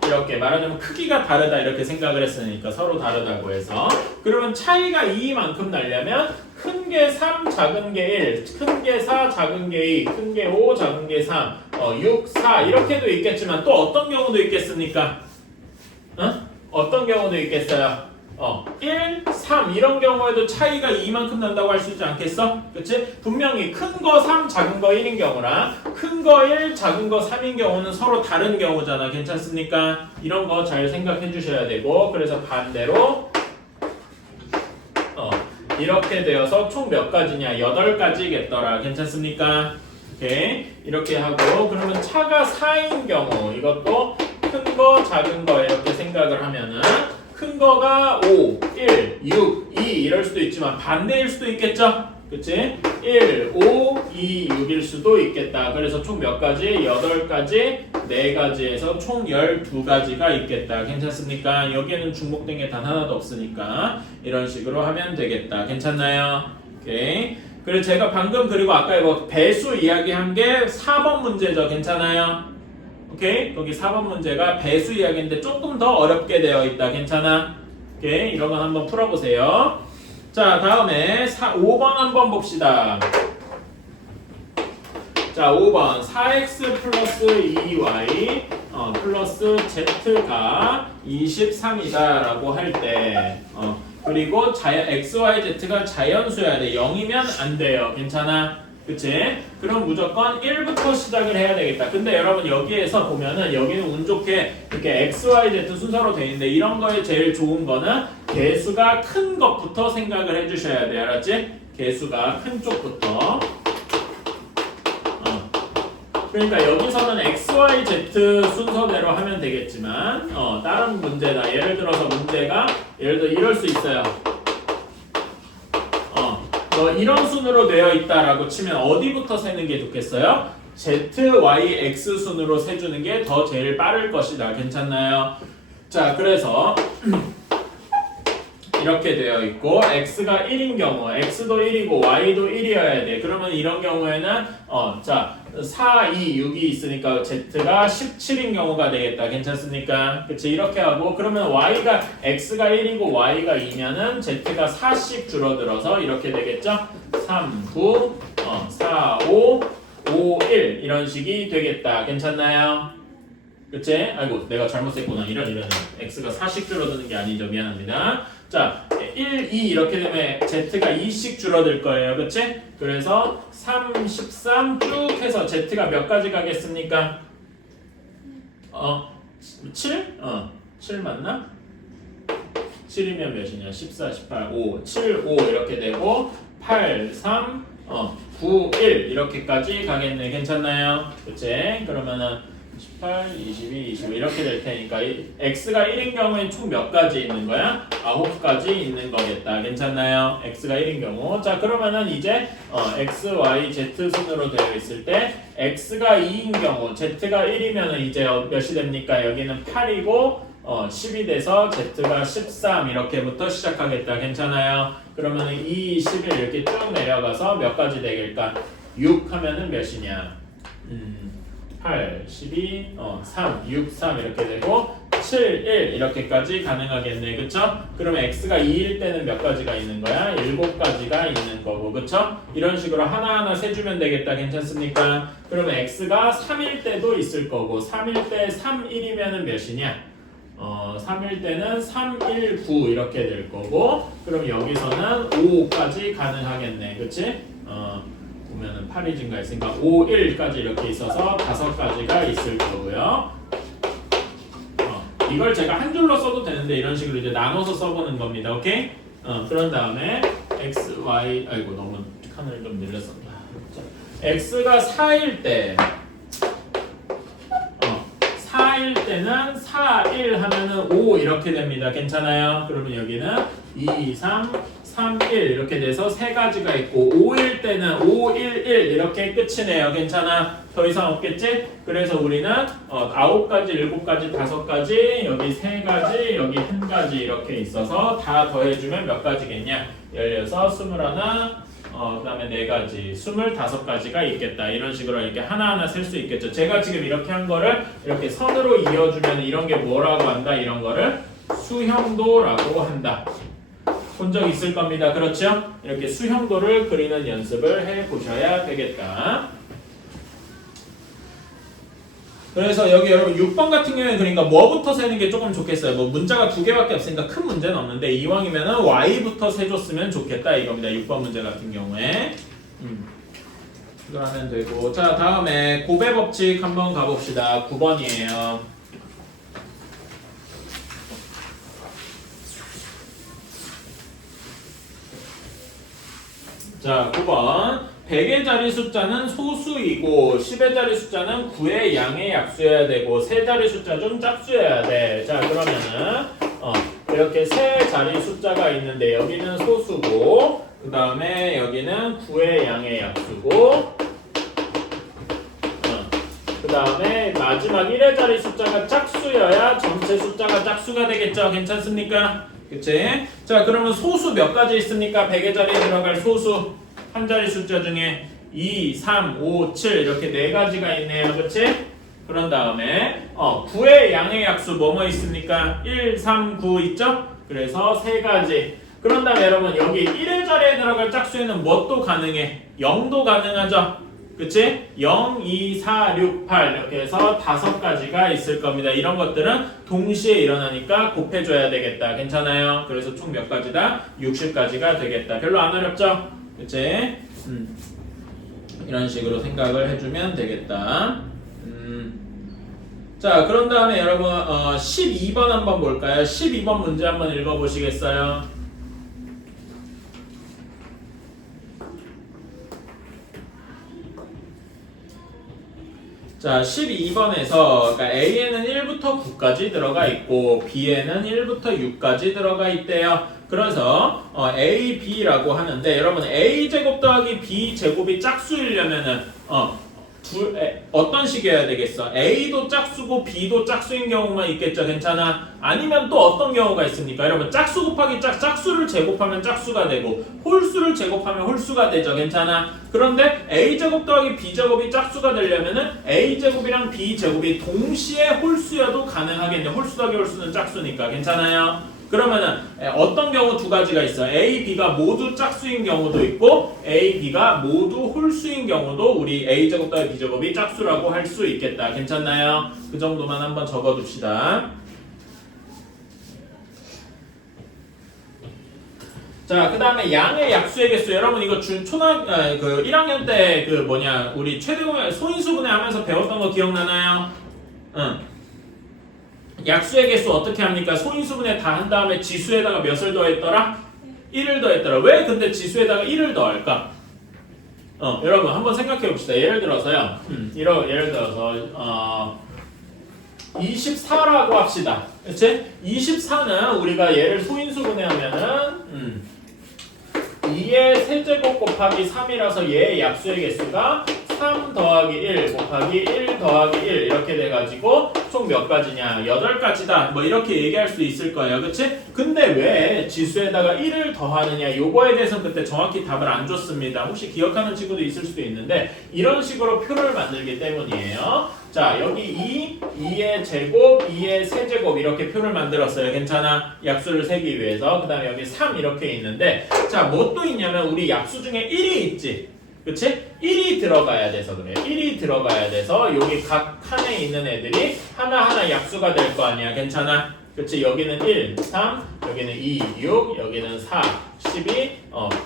이렇게 말하자면 크기가 다르다 이렇게 생각을 했으니까 서로 다르다고 해서, 그러면 차이가 2만큼 나려면 큰 게 3, 작은 게 1, 큰 게 4, 작은 게 2, 큰 게 5, 작은 게 3, 6, 4 이렇게도 있겠지만 또 어떤 경우도 있겠습니까? 어떤 경우도 있겠어요? 1, 3 이런 경우에도 차이가 2만큼 난다고 할 수 있지 않겠어? 그치? 분명히 큰 거 3, 작은 거 1인 경우랑 큰 거 1, 작은 거 3인 경우는 서로 다른 경우잖아. 괜찮습니까? 이런 거 잘 생각해 주셔야 되고, 그래서 반대로 이렇게 되어서 총 몇 가지냐? 8가지겠더라. 괜찮습니까? 오케이. 이렇게 하고, 그러면 차가 4인 경우 이것도 큰 거, 작은 거 이렇게 생각을 하면은 큰 거가 5, 1, 6, 2 이럴 수도 있지만 반대일 수도 있겠죠? 그치? 1, 5, 2, 6일 수도 있겠다. 그래서 총 몇 가지? 8가지, 4가지에서 총 12가지가 있겠다. 괜찮습니까? 여기에는 중복된 게 단 하나도 없으니까 이런 식으로 하면 되겠다. 괜찮나요? 오케이. 그리고 제가 방금 그리고 아까 이거 배수 이야기한 게 4번 문제죠. 괜찮아요? 오케이? 거기 4번 문제가 배수 이야기인데 조금 더 어렵게 되어 있다. 괜찮아? 오케이? 이런 건 한번 풀어보세요. 자, 다음에 5번 한번 봅시다. 자, 5번 4x 플러스 2y 플러스 z가 23이다 라고 할 때 그리고 x, y, z가 자연수여야 돼. 0이면 안 돼요. 괜찮아? 그치? 그럼 무조건 1부터 시작을 해야 되겠다. 근데 여러분 여기에서 보면은 여기는 운 좋게 이렇게 x, y, z 순서로 돼 있는데 이런 거에 제일 좋은 거는 개수가 큰 것부터 생각을 해주셔야 돼. 알았지? 개수가 큰 쪽부터. 그러니까 여기서는 x, y, z 순서대로 하면 되겠지만 다른 문제다. 예를 들어서 문제가 예를 들어 이럴 수 있어요. 이런 순으로 되어 있다라고 치면 어디부터 세는 게 좋겠어요? z, y, x 순으로 세주는 게 더 제일 빠를 것이다. 괜찮나요? 자, 그래서 이렇게 되어 있고 x가 1인 경우 x도 1이고 y도 1이어야 돼. 그러면 이런 경우에는 자 4, 2, 6이 있으니까 z가 17인 경우가 되겠다. 괜찮습니까? 그치? 이렇게 하고 그러면 x가 1이고 y가 2면은 z가 4씩 줄어들어서 이렇게 되겠죠? 3, 9, 4, 5, 5, 1 이런 식이 되겠다. 괜찮나요? 그치? 아이고 내가 잘못 썼구나. 이런 x가 4씩 줄어드는 게 아니죠. 미안합니다. 자 1, 2 이렇게 되면 z가 2씩 줄어들 거예요. 그치? 그래서 3, 13 쭉 해서 z가 몇 가지 가겠습니까? 7? 7 맞나? 7이면 몇이냐? 14, 18, 5, 7, 5 이렇게 되고 8, 3, 9, 1 이렇게까지 가겠네. 괜찮나요? 그치? 그러면은 18, 22, 25 이렇게 될 테니까 x가 1인 경우엔 총 몇 가지 있는 거야? 9가지 있는 거겠다. 괜찮나요? x가 1인 경우. 자, 그러면은 이제 x, y, z 순으로 되어 있을 때 x가 2인 경우 z가 1이면은 이제 몇이 됩니까? 여기는 8이고 10이 돼서 z가 13 이렇게부터 시작하겠다. 괜찮아요? 그러면은 2, 11 이렇게 쭉 내려가서 몇 가지 되길까? 6 하면은 몇이냐? 8, 12, 3, 6, 3 이렇게 되고 7, 1 이렇게까지 가능하겠네. 그쵸? 그러면 x가 2일 때는 몇 가지가 있는 거야? 7가지가 있는 거고. 그쵸? 이런 식으로 하나하나 세주면 되겠다. 괜찮습니까? 그러면 x가 3일 때도 있을 거고 3일 때 3, 1이면은 몇이냐? 3일 때는 3, 1, 9 이렇게 될 거고 그럼 여기서는 5까지 가능하겠네. 그치? 보면은 8이 증가했으니까 5, 1까지 이렇게 있어서 5가지가 있을 거고요. 이걸 제가 한 줄로 써도 되는데 이런 식으로 이제 나눠서 써보는 겁니다. 오케이? 그런 다음에 x, y 아이고 너무 칸을 좀 늘렸었다. x가 4일 때 4일 때는 4, 1 하면은 5 이렇게 됩니다. 괜찮아요? 그러면 여기는 2, 3, 3, 1 이렇게 돼서 세 가지가 있고 5일 때는 5, 1, 1 이렇게 끝이네요. 괜찮아? 더 이상 없겠지? 그래서 우리는 9가지, 7가지, 5가지 여기 3가지, 여기 1가지 이렇게 있어서 다 더해주면 몇 가지겠냐? 16, 21 그 다음에 4가지, 25가지가 있겠다. 이런 식으로 이렇게 하나하나 셀 수 있겠죠. 제가 지금 이렇게 한 거를 이렇게 선으로 이어주면 이런 게 뭐라고 한다? 이런 거를 수형도라고 한다. 본 적 있을 겁니다. 그렇죠? 이렇게 수형도를 그리는 연습을 해 보셔야 되겠다. 그래서 여기 여러분 6번 같은 경우에 그러니까 뭐부터 세는 게 조금 좋겠어요. 뭐 문자가 2개밖에 없으니까 큰 문제는 없는데 이왕이면은 y부터 세줬으면 좋겠다 이겁니다. 6번 문제 같은 경우에 이거 하면 되고 자 다음에 곱의 법칙 한번 가봅시다. 9번이에요. 자 9번 100의 자리 숫자는 소수이고 10의 자리 숫자는 9의 양의 약수여야 되고 세 자리 숫자 좀 짝수여야 돼. 자 그러면은 이렇게 세 자리 숫자가 있는데 여기는 소수고 그 다음에 여기는 9의 양의 약수고 그 다음에 마지막 1의 자리 숫자가 짝수여야 전체 숫자가 짝수가 되겠죠. 괜찮습니까? 그치? 자 그러면 소수 몇 가지 있습니까? 100의 자리에 들어갈 소수 한 자리 숫자 중에 2, 3, 5, 7 이렇게 4가지가 있네요. 그치? 그런 다음에 9의 양의 약수 뭐뭐 있습니까? 1, 3, 9 있죠? 그래서 3가지. 그런 다음에 여러분 여기 1의 자리에 들어갈 짝수에는 뭣도 가능해? 0도 가능하죠? 그치? 0, 2, 4, 6, 8 이렇게 해서 5가지가 있을 겁니다. 이런 것들은 동시에 일어나니까 곱해줘야 되겠다. 괜찮아요? 그래서 총 몇 가지다? 60가지가 되겠다. 별로 안 어렵죠? 그치? 이런 식으로 생각을 해주면 되겠다. 자, 그런 다음에 여러분 12번 한번 볼까요? 12번 문제 한번 읽어보시겠어요? 자, 12번에서 그러니까 A에는 1부터 9까지 들어가 있고 B에는 1부터 6까지 들어가 있대요. 그래서 A, B라고 하는데 여러분 A제곱 더하기 B제곱이 짝수이려면은 어떤 식이어야 되겠어? A도 짝수고 B도 짝수인 경우만 있겠죠. 괜찮아? 아니면 또 어떤 경우가 있습니까? 여러분 짝수 곱하기 짝수를 제곱하면 짝수가 되고 홀수를 제곱하면 홀수가 되죠. 괜찮아? 그런데 A제곱 더하기 B제곱이 짝수가 되려면은 A제곱이랑 B제곱이 동시에 홀수여도 가능하겠네. 홀수 더하기 홀수는 짝수니까. 괜찮아요? 그러면은 어떤 경우 두 가지가 있어. A, B가 모두 짝수인 경우도 있고 A, B가 모두 홀수인 경우도 우리 A제곱 더하기 B제곱이 짝수라고 할 수 있겠다. 괜찮나요? 그 정도만 한번 적어둡시다. 자, 그 다음에 양의 약수의 개수. 여러분 이거 초등 1학년 때 우리 최대공의 소인수분해 하면서 배웠던 거 기억나나요? 응. 약수의 개수 어떻게 합니까? 소인수분해 다 한 다음에 지수에다가 몇을 더했더라? 1을 더했더라. 왜 근데 지수에다가 1을 더할까? 여러분 한번 생각해 봅시다. 예를 들어서요. 예를 들어서 24라고 합시다. 그치? 24는 우리가 얘를 소인수분해하면은 2의 세제곱 곱하기 3이라서 얘의 약수의 개수가 3 더하기 1 곱하기 1 더하기 1 이렇게 돼가지고 총 몇 가지냐? 8가지다. 뭐 이렇게 얘기할 수 있을 거예요. 그치? 근데 왜 지수에다가 1을 더하느냐? 요거에 대해서는 그때 정확히 답을 안 줬습니다. 혹시 기억하는 친구도 있을 수도 있는데 이런 식으로 표를 만들기 때문이에요. 자, 여기 2의 제곱, 2의 세제곱 이렇게 표를 만들었어요. 괜찮아? 약수를 세기 위해서. 그 다음에 여기 3 이렇게 있는데 자, 뭐 또 있냐면 우리 약수 중에 1이 있지? 그치? 1이 들어가야 돼서 그래. 1이 들어가야 돼서 여기 각 칸에 있는 애들이 하나하나 약수가 될 거 아니야. 괜찮아? 그치? 여기는 1, 3, 여기는 2, 6, 여기는 4, 12,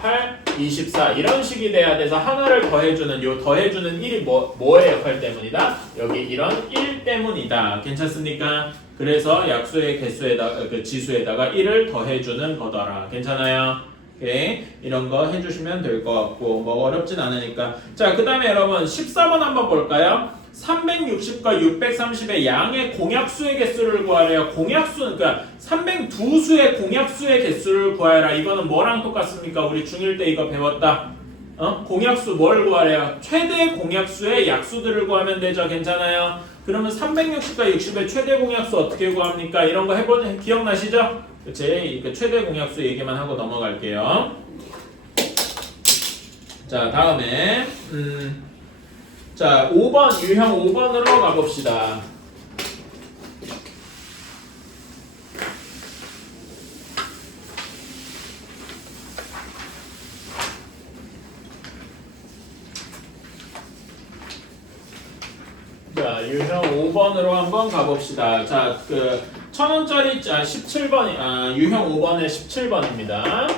8, 24 이런 식이 돼야 돼서 하나를 더해주는 요 더해주는 1이 뭐의 역할 때문이다? 여기 이런 1 때문이다. 괜찮습니까? 그래서 약수의 개수에다가 그 지수에다가 1을 더해주는 거더라. 괜찮아요? 오케이. 이런 거 해주시면 될 것 같고 뭐 어렵진 않으니까. 자, 그 다음에 여러분 14번 한번 볼까요? 360과 630의 양의 공약수의 개수를 구하래요. 공약수, 그러니까 302수의 공약수의 개수를 구하라. 이거는 뭐랑 똑같습니까? 우리 중1 때 이거 배웠다. 공약수 뭘 구하래요? 최대 공약수의 약수들을 구하면 되죠. 괜찮아요? 그러면 360과 60의 최대 공약수 어떻게 구합니까? 이런 거 해보는 기억나시죠? 그치? 최대 공약수 얘기만 하고 넘어갈게요. 자, 다음에 자, 5번 유형 5번으로 가봅시다. 자, 유형 5번으로 한번 가봅시다. 자, 그 1000원짜리 17번, 유형 5번의 17번입니다.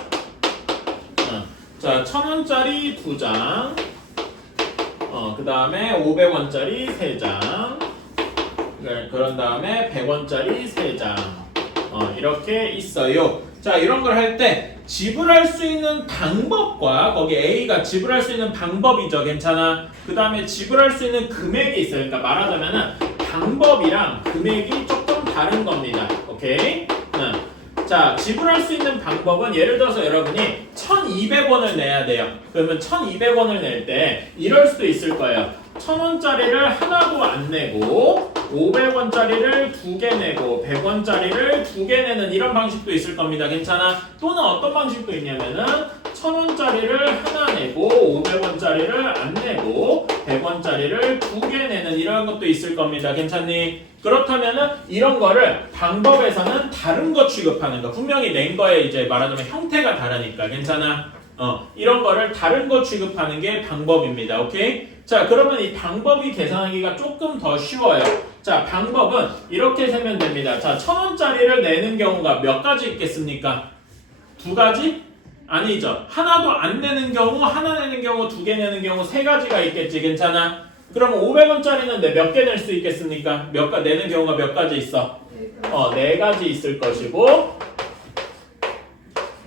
자, 1000원짜리 2장. 그 다음에 500원짜리 3장. 그런 다음에 100원짜리 3장. 이렇게 있어요. 자, 이런 걸 할 때 지불할 수 있는 방법과 거기 A가 지불할 수 있는 방법이죠. 괜찮아? 그 다음에 지불할 수 있는 금액이 있어요. 그러니까 말하자면은 방법이랑 금액이 조금 다른 겁니다. 오케이? 자, 지불할 수 있는 방법은 예를 들어서 여러분이 1200원을 내야 돼요. 그러면 1200원을 낼 때 이럴 수도 있을 거예요. 1000원짜리를 하나도 안 내고 500원짜리를 2개 내고 100원짜리를 2개 내는 이런 방식도 있을 겁니다. 괜찮아? 또는 어떤 방식도 있냐면은 1000원짜리를 하나 내고 500원짜리를 안 내고 100원짜리를 2개 내는 이런 것도 있을 겁니다. 괜찮니? 그렇다면은 이런 거를 방법에서는 다른 거 취급하는 거. 분명히 낸 거에 이제 말하자면 형태가 다르니까. 괜찮아? 이런 거를 다른 거 취급하는 게 방법입니다. 오케이? 자, 그러면 이 방법이 계산하기가 조금 더 쉬워요. 자, 방법은 이렇게 세면 됩니다. 자, 1000원짜리를 내는 경우가 몇 가지 있겠습니까? 2가지? 아니죠. 하나도 안 내는 경우, 하나 내는 경우, 2개 내는 경우 3가지가 있겠지. 괜찮아? 그러면 500원짜리는 몇 개 낼 수 있겠습니까? 내는 경우가 몇 가지 있어? 4가지 있을 것이고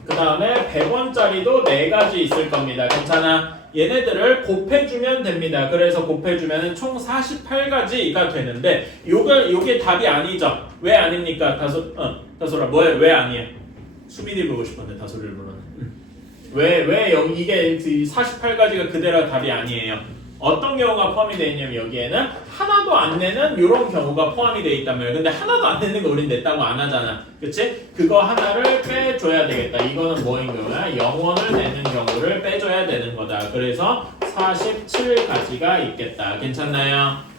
그 다음에 100원짜리도 4가지 있을 겁니다. 괜찮아? 얘네들을 곱해주면 됩니다. 그래서 곱해주면 총 48가지가 되는데 요게 답이 아니죠. 왜 아닙니까? 다솔아 뭐예요? 왜 아니에요? 수빈이 보고 싶었네. 다솔이를 보는. 왜 여기 이게 48가지가 그대로 답이 아니에요. 어떤 경우가 포함이 되어 있냐면 여기에는 하나도 안 내는 이런 경우가 포함이 되어 있단 말이에요. 근데 하나도 안 내는 거 우린 냈다고 안 하잖아. 그치? 그거 하나를 빼줘야 되겠다. 이거는 뭐인 경우야? 0원을 내는 경우를 빼줘야 되는 거다. 그래서 47가지가 있겠다. 괜찮나요?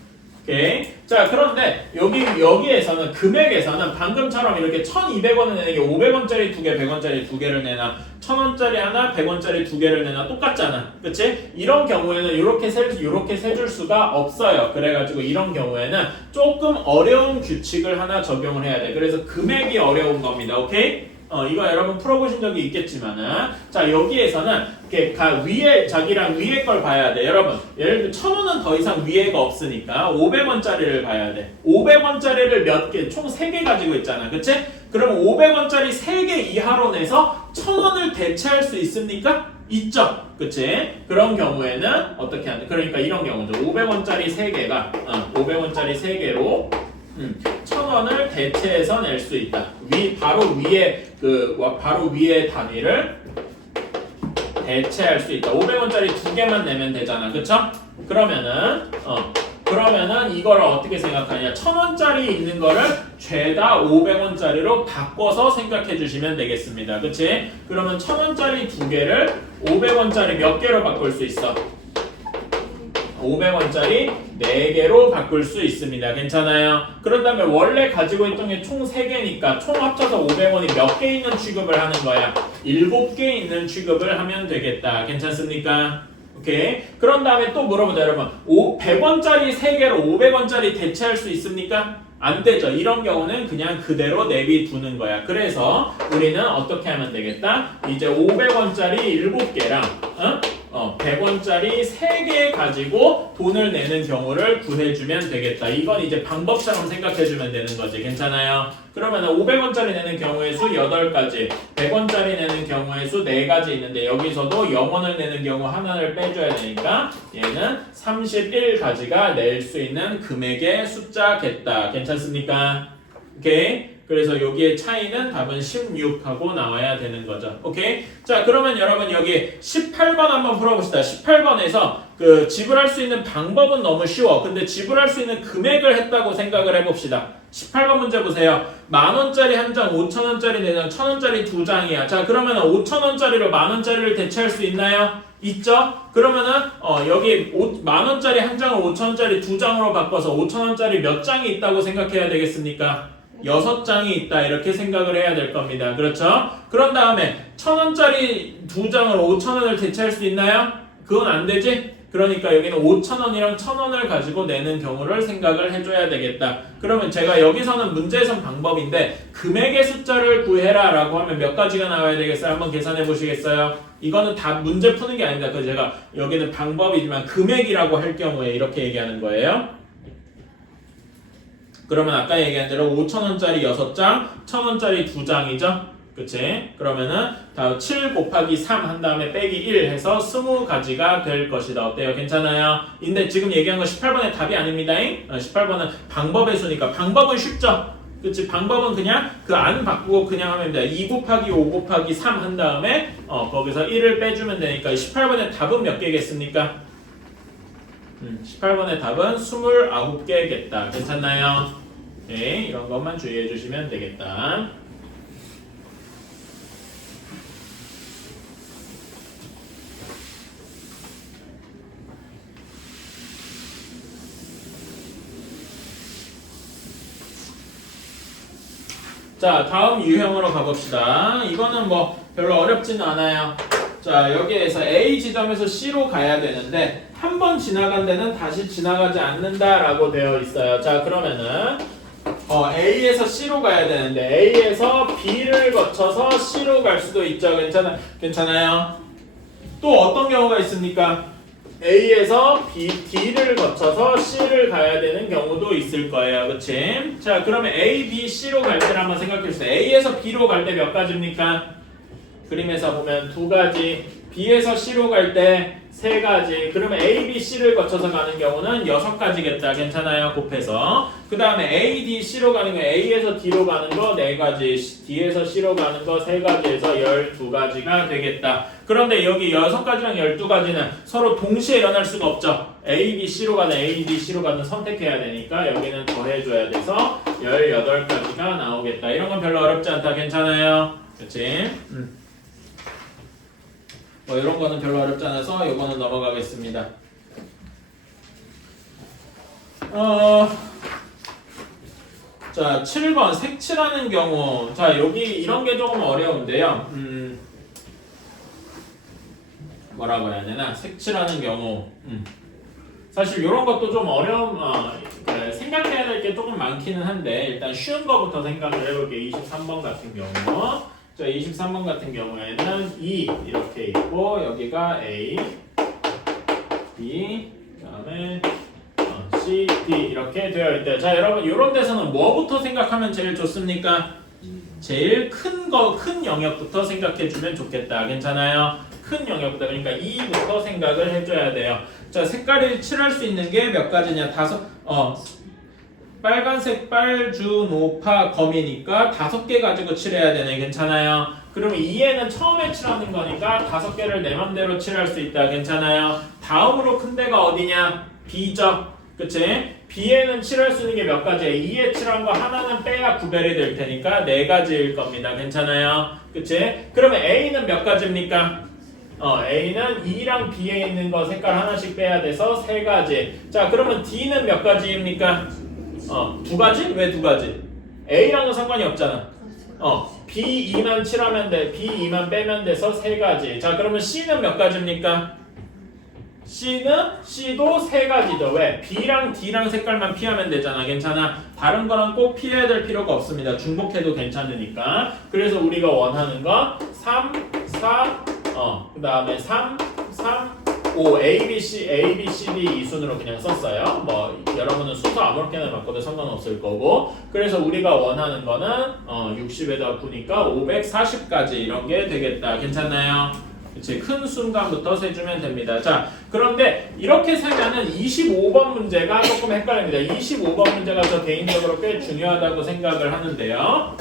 오케이. 자, 그런데 여기에서는 금액에서는 방금처럼 이렇게 1200원을 내는 게 500원짜리 2개, 100원짜리 2개를 내나 1000원짜리 하나, 100원짜리 2개를 내나 똑같잖아. 그치? 이런 경우에는 이렇게 세줄 수가 없어요. 그래가지고 이런 경우에는 조금 어려운 규칙을 하나 적용을 해야 돼. 그래서 금액이 어려운 겁니다. 오케이? 이거 여러분 풀어보신 적이 있겠지만은 자, 여기에서는 이렇게 위에 자기랑 위에 걸 봐야 돼. 여러분 예를 들어 1000원은 더 이상 위에가 없으니까 500원짜리를 봐야 돼. 500원짜리를 몇 개, 총 3개 가지고 있잖아. 그치? 그러면 500원짜리 3개 이하로 내서 1000원을 대체할 수 있습니까? 있죠. 그치? 그런 경우에는 어떻게 하냐? 그러니까 이런 경우죠. 500원짜리 3개가 500원짜리 3개로 1000원을 대체해서 낼 수 있다. 바로 위에 단위를 대체할 수 있다. 500원짜리 2개만 내면 되잖아. 그쵸? 그러면은 이거를 어떻게 생각하냐? 1000원짜리 있는 거를 죄다 500원짜리로 바꿔서 생각해 주시면 되겠습니다. 그치? 그러면 1000원짜리 2개를 500원짜리 몇 개로 바꿀 수 있어? 500원짜리 4개로 바꿀 수 있습니다. 괜찮아요? 그런 다음에 원래 가지고 있던 게 총 3개니까 총 합쳐서 500원이 몇 개 있는 취급을 하는 거야? 7개 있는 취급을 하면 되겠다. 괜찮습니까? 오케이. 그런 다음에 또 물어보자, 여러분. 100원짜리 3개로 500원짜리 대체할 수 있습니까? 안 되죠. 이런 경우는 그냥 그대로 내비두는 거야. 그래서 우리는 어떻게 하면 되겠다? 이제 500원짜리 7개랑 100원짜리 3개 가지고 돈을 내는 경우를 구해주면 되겠다. 이건 이제 방법처럼 생각해주면 되는 거지. 괜찮아요? 그러면 500원짜리 내는 경우의 수 8가지, 100원짜리 내는 경우의 수 4가지 있는데 여기서도 0원을 내는 경우 하나를 빼줘야 되니까 얘는 31가지가 낼 수 있는 금액의 숫자겠다. 괜찮습니까? 오케이? 그래서 여기의 차이는 답은 16하고 나와야 되는 거죠. 오케이? 자, 그러면 여러분 여기 18번 한번 풀어봅시다. 18번에서 그 지불할 수 있는 방법은 너무 쉬워. 근데 지불할 수 있는 금액을 했다고 생각을 해봅시다. 18번 문제 보세요. 10,000원짜리 한 장, 5,000원짜리 4장, 1,000원짜리 2장이야. 자, 그러면 5,000원짜리로 10,000원짜리를 대체할 수 있나요? 있죠? 그러면은 여기 10,000원짜리 한 장을 5,000원짜리 2장으로 바꿔서 5,000원짜리 몇 장이 있다고 생각해야 되겠습니까? 6장이 있다 이렇게 생각을 해야 될 겁니다. 그렇죠? 그런 다음에 1,000원짜리 2장을 5,000원을 대체할 수 있나요? 그건 안 되지? 그러니까 여기는 5,000원이랑 1,000원을 가지고 내는 경우를 생각을 해줘야 되겠다. 그러면 제가 여기서는 문제에선 방법인데 금액의 숫자를 구해라 라고 하면 몇 가지가 나와야 되겠어요? 한번 계산해 보시겠어요? 이거는 다 문제 푸는 게 아닙니다. 그래서 제가 여기는 방법이지만 금액이라고 할 경우에 이렇게 얘기하는 거예요. 그러면 아까 얘기한 대로 5,000원짜리 6장, 1,000원짜리 2장이죠? 그치? 그러면은 다음 7 곱하기 3 한 다음에 빼기 1 해서 20가지가 될 것이다. 어때요? 괜찮아요? 근데 지금 얘기한 건 18번의 답이 아닙니다. 18번은 방법의 수니까 방법은 쉽죠? 그치? 방법은 그냥 그 안 바꾸고 그냥 하면 됩니다. 2 곱하기 5 곱하기 3 한 다음에 거기서 1을 빼주면 되니까 18번의 답은 몇 개겠습니까? 18번의 답은 29개겠다. 괜찮나요? 네, 이런 것만 주의해 주시면 되겠다. 자, 다음 유형으로 가봅시다. 이거는 뭐 별로 어렵지는 않아요. 자, 여기에서 A 지점에서 C로 가야 되는데 한 번 지나간 데는 다시 지나가지 않는다라고 되어 있어요. 자, 그러면은 A에서 C로 가야 되는데 A에서 B를 거쳐서 C로 갈 수도 있죠. 괜찮아요? 또 어떤 경우가 있습니까? A에서 D를 거쳐서 C를 가야 되는 경우도 있을 거예요. 그치? 자, 그러면 A, B, C로 갈 때를 한번 생각해 주세요. A에서 B로 갈 때 몇 가지입니까? 그림에서 보면 2가지, B에서 C로 갈 때 3가지, 그러면 A, B, C를 거쳐서 가는 경우는 6가지겠다. 괜찮아요? 곱해서. 그 다음에 A, D, C로 가는 거, A에서 D로 가는 거 4가지, D에서 C로 가는 거 3가지에서 12가지가 되겠다. 그런데 여기 6가지랑 12가지는 서로 동시에 일어날 수가 없죠. A, B, C로 가든 A, D, C로 가든 선택해야 되니까 여기는 더해줘야 돼서 18가지가 나오겠다. 이런 건 별로 어렵지 않다. 괜찮아요? 그치? 뭐 이런 거는 별로 어렵지 않아서 이거는 넘어가겠습니다. 자, 7번 색칠하는 경우. 자, 여기 이런 게 조금 어려운데요. 뭐라고 해야 되나? 색칠하는 경우. 사실 이런 것도 좀 어려운, 생각해야 될 게 조금 많기는 한데 일단 쉬운 거부터 생각을 해볼게요. 23번 같은 경우. 자, 23번 같은 경우에는 E 이렇게 있고 여기가 A, B, 그다음에 C, D 이렇게 되어 있대요. 자, 여러분 이런 데서는 뭐부터 생각하면 제일 좋습니까? 제일 큰 영역부터 생각해 주면 좋겠다. 괜찮아요? 큰 영역부터, 그러니까 E부터 생각을 해줘야 돼요. 자, 색깔을 칠할 수 있는 게 몇 가지냐? 빨간색, 빨주, 노파, 검이니까 5개 가지고 칠해야 되네. 괜찮아요? 그러면 2에는 처음에 칠하는 거니까 5개를 내 맘대로 칠할 수 있다. 괜찮아요? 다음으로 큰 데가 어디냐? B죠. 그치? B에는 칠할 수 있는 게 몇 가지예요? 2에 칠한 거 하나는 빼야 구별이 될 테니까 4가지일 겁니다. 괜찮아요? 그치? 그러면 A는 몇 가지입니까? A는 2랑 B에 있는 거 색깔 하나씩 빼야 돼서 3가지. 자, 그러면 D는 몇 가지입니까? 2가지? 왜 2가지? A랑은 상관이 없잖아. B2만 칠하면 돼. B2만 빼면 돼서 3가지. 자, 그러면 C는 몇 가지입니까? C도 3가지죠. 왜? B랑 D랑 색깔만 피하면 되잖아. 괜찮아? 다른 거랑 꼭 피해야 될 필요가 없습니다. 중복해도 괜찮으니까. 그래서 우리가 원하는 건 3, 4, 그 다음에 3, 5, A, B, C, A, B, C, D 이 순으로 그냥 썼어요. 뭐 여러분은 순서 아무렇게나 바꿔도 상관없을 거고. 그래서 우리가 원하는 거는 60에다 푸니까 540까지 이런 게 되겠다. 괜찮나요? 그치? 큰 순간부터 세주면 됩니다. 자, 그런데 이렇게 세면은 25번 문제가 조금 헷갈립니다. 25번 문제가 저 개인적으로 꽤 중요하다고 생각을 하는데요.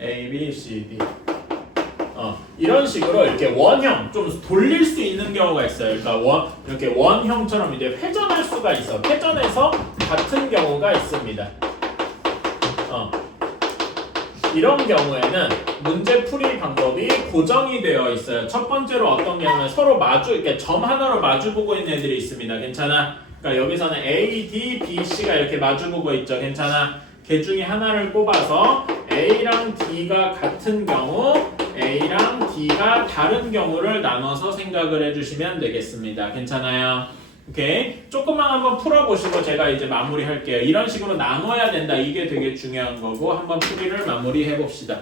A, B, C, D. 이런 식으로 이렇게 원형 좀 돌릴 수 있는 경우가 있어요. 그러니까 이렇게 원형처럼 이제 회전할 수가 있어. 회전해서 같은 경우가 있습니다. 이런 경우에는 문제 풀이 방법이 고정이 되어 있어요. 첫 번째로 어떤 경우는 서로 이렇게 점 하나로 마주 보고 있는 애들이 있습니다. 괜찮아? 그러니까 여기서는 A, D, B, C가 이렇게 마주 보고 있죠. 괜찮아? 걔 중에 하나를 뽑아서 A랑 D가 같은 경우, A랑 D가 다른 경우를 나눠서 생각을 해주시면 되겠습니다. 괜찮아요? 오케이. 조금만 한번 풀어보시고 제가 이제 마무리할게요. 이런 식으로 나눠야 된다. 이게 되게 중요한 거고 한번 풀이를 마무리해 봅시다.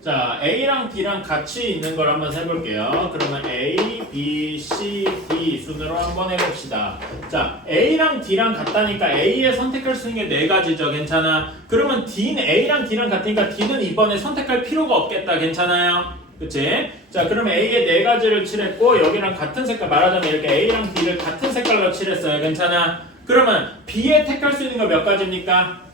자, A랑 D랑 같이 있는 걸 한번 해볼게요. 그러면 A, B, C, D 순으로 한번 해봅시다. 자, A랑 D랑 같다니까 A에 선택할 수 있는 게 4가지죠. 괜찮아? 그러면 D는 A랑 D랑 같으니까 D는 이번에 선택할 필요가 없겠다. 괜찮아요? 그치? 자, 그러면 A에 4가지를 칠했고 여기랑 같은 색깔 말하자면 이렇게 A랑 D를 같은 색깔로 칠했어요. 괜찮아? 그러면 B에 택할 수 있는 거 몇 가지입니까?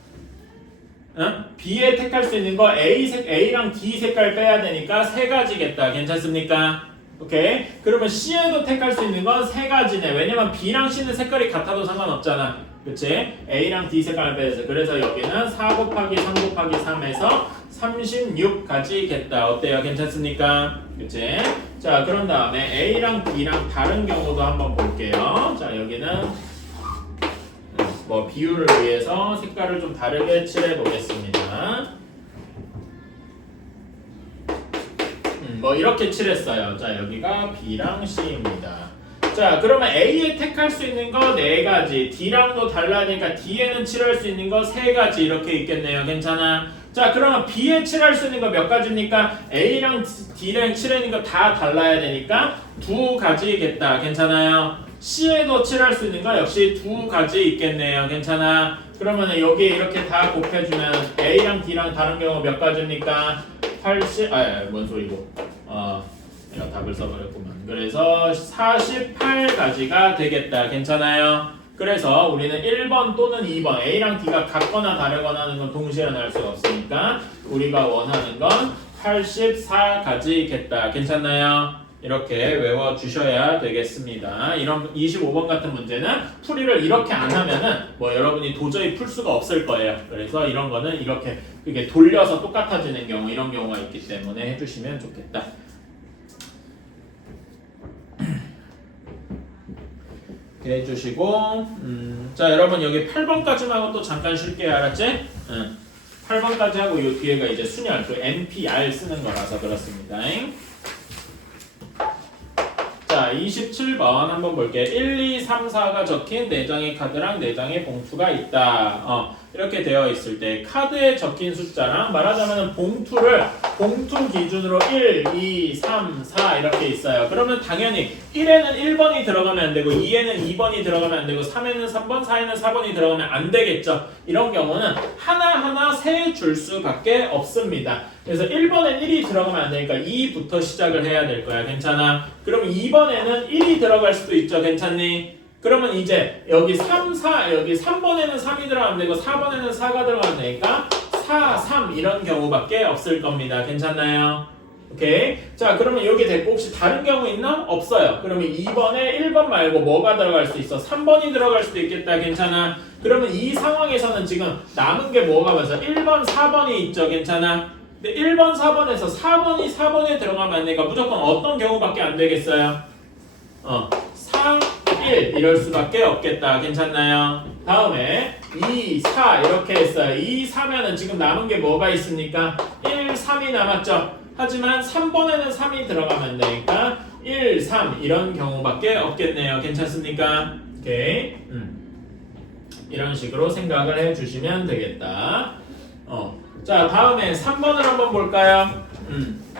B에 택할 수 있는 거 A랑 D 색깔 빼야 되니까 3가지겠다. 괜찮습니까? 오케이. 그러면 C에도 택할 수 있는 건 3가지네. 왜냐면 B랑 C는 색깔이 같아도 상관없잖아. 그치? A랑 D 색깔을 빼서. 그래서 여기는 4 곱하기 3 곱하기 3에서 36가지겠다. 어때요? 괜찮습니까? 그치? 자, 그런 다음에 A랑 D랑 다른 경우도 한번 볼게요. 자, 여기는 뭐 비율을 위해서 색깔을 좀 다르게 칠해 보겠습니다. 뭐 이렇게 칠했어요. 자, 여기가 B랑 C입니다. 자, 그러면 A에 택할 수 있는 거 4가지, D랑도 달라니까 D에는 칠할 수 있는 거 3가지 이렇게 있겠네요. 괜찮아? 자, 그러면 B에 칠할 수 있는 거 몇 가지입니까? A랑 D랑 칠하는 거 다 달라야 되니까 2가지겠다. 괜찮아요? C에도 칠할 수 있는 거 역시 2가지 있겠네요. 괜찮아? 그러면 여기에 이렇게 다 곱해주면 A랑 D랑 다른 경우 몇 가지입니까? 80, 뭔 소리고. 내가 답을 써버렸구만. 그래서 48가지가 되겠다. 괜찮아요? 그래서 우리는 1번 또는 2번 A랑 D가 같거나 다르거나 하는 건 동시에 할 수가 없으니까 우리가 원하는 건 84가지겠다. 괜찮나요? 이렇게 외워주셔야 되겠습니다. 이런 25번 같은 문제는 풀이를 이렇게 안 하면은 뭐 여러분이 도저히 풀 수가 없을 거예요. 그래서 이런 거는 이렇게 돌려서 똑같아지는 경우, 이런 경우가 있기 때문에 해주시면 좋겠다. 이렇게 해주시고, 자, 여러분 여기 8번까지만 하고 또 잠깐 쉴게요. 알았지? 8번까지 하고 이 뒤에가 이제 순열, 그 NPR 쓰는 거라서 그렇습니다. 자, 27번 한번 볼게요. 1, 2, 3, 4가 적힌 4장의 카드랑 4장의 봉투가 있다. 이렇게 되어 있을 때 카드에 적힌 숫자랑 말하자면 봉투 기준으로 1, 2, 3, 4 이렇게 있어요. 그러면 당연히 1에는 1번이 들어가면 안 되고 2에는 2번이 들어가면 안 되고 3에는 3번, 4에는 4번이 들어가면 안 되겠죠. 이런 경우는 하나하나 세 줄 수밖에 없습니다. 그래서 1번엔 1이 들어가면 안 되니까 2부터 시작을 해야 될 거야. 괜찮아? 그럼 2번에는 1이 들어갈 수도 있죠. 괜찮니? 그러면 이제 여기 3, 4, 여기 3번에는 3이 들어가면 되고 4번에는 4가 들어가면 되니까 4, 3 이런 경우밖에 없을 겁니다. 괜찮나요? 오케이. 자, 그러면 여기 됐고 혹시 다른 경우 있나? 없어요. 그러면 2번에 1번 말고 뭐가 들어갈 수 있어? 3번이 들어갈 수도 있겠다. 괜찮아? 그러면 이 상황에서는 지금 남은 게 뭐가 많아서 1번, 4번이 있죠. 괜찮아? 근데 1번, 4번에서 4번이 4번에 들어가면 안 되니까 무조건 어떤 경우밖에 안 되겠어요? 4, 1 이럴 수밖에 없겠다. 괜찮나요? 다음에 2, 4 이렇게 했어요. 2, 4면은 지금 남은 게 뭐가 있습니까? 1, 3이 남았죠. 하지만 3번에는 3이 들어가면 되니까 1, 3 이런 경우밖에 없겠네요. 괜찮습니까? 오케이. 이런 식으로 생각을 해주시면 되겠다. 자, 다음에 3번을 한번 볼까요?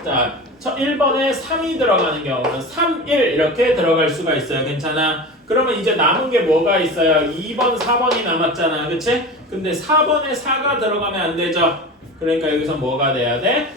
자, 1번에 3이 들어가는 경우는 3, 1 이렇게 들어갈 수가 있어요. 괜찮아? 그러면 이제 남은 게 뭐가 있어요? 2번, 4번이 남았잖아. 그치? 근데 4번에 4가 들어가면 안 되죠? 그러니까 여기서 뭐가 돼야 돼?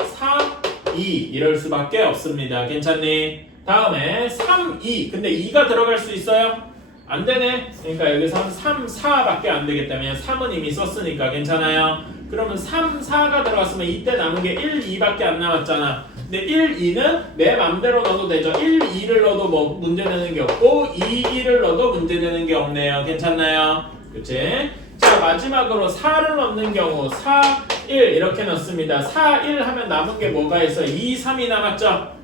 3, 2 이럴 수밖에 없습니다. 괜찮니? 다음에 3, 2 근데 2가 들어갈 수 있어요? 안 되네. 그러니까 여기서 3, 4밖에 안 되기 때문에 3은 이미 썼으니까 괜찮아요? 그러면 3, 4가 들어갔으면 이때 남은 게 1, 2밖에 안 남았잖아. 근데 1, 2는 내 맘대로 넣어도 되죠. 1, 2를 넣어도 뭐 문제되는 게 없고 2, 1을 넣어도 문제되는 게 없네요. 괜찮나요? 그치? 자, 마지막으로 4를 넣는 경우 4, 1 이렇게 넣습니다. 4, 1 하면 남은 게 뭐가 있어요? 2, 3이 남았죠?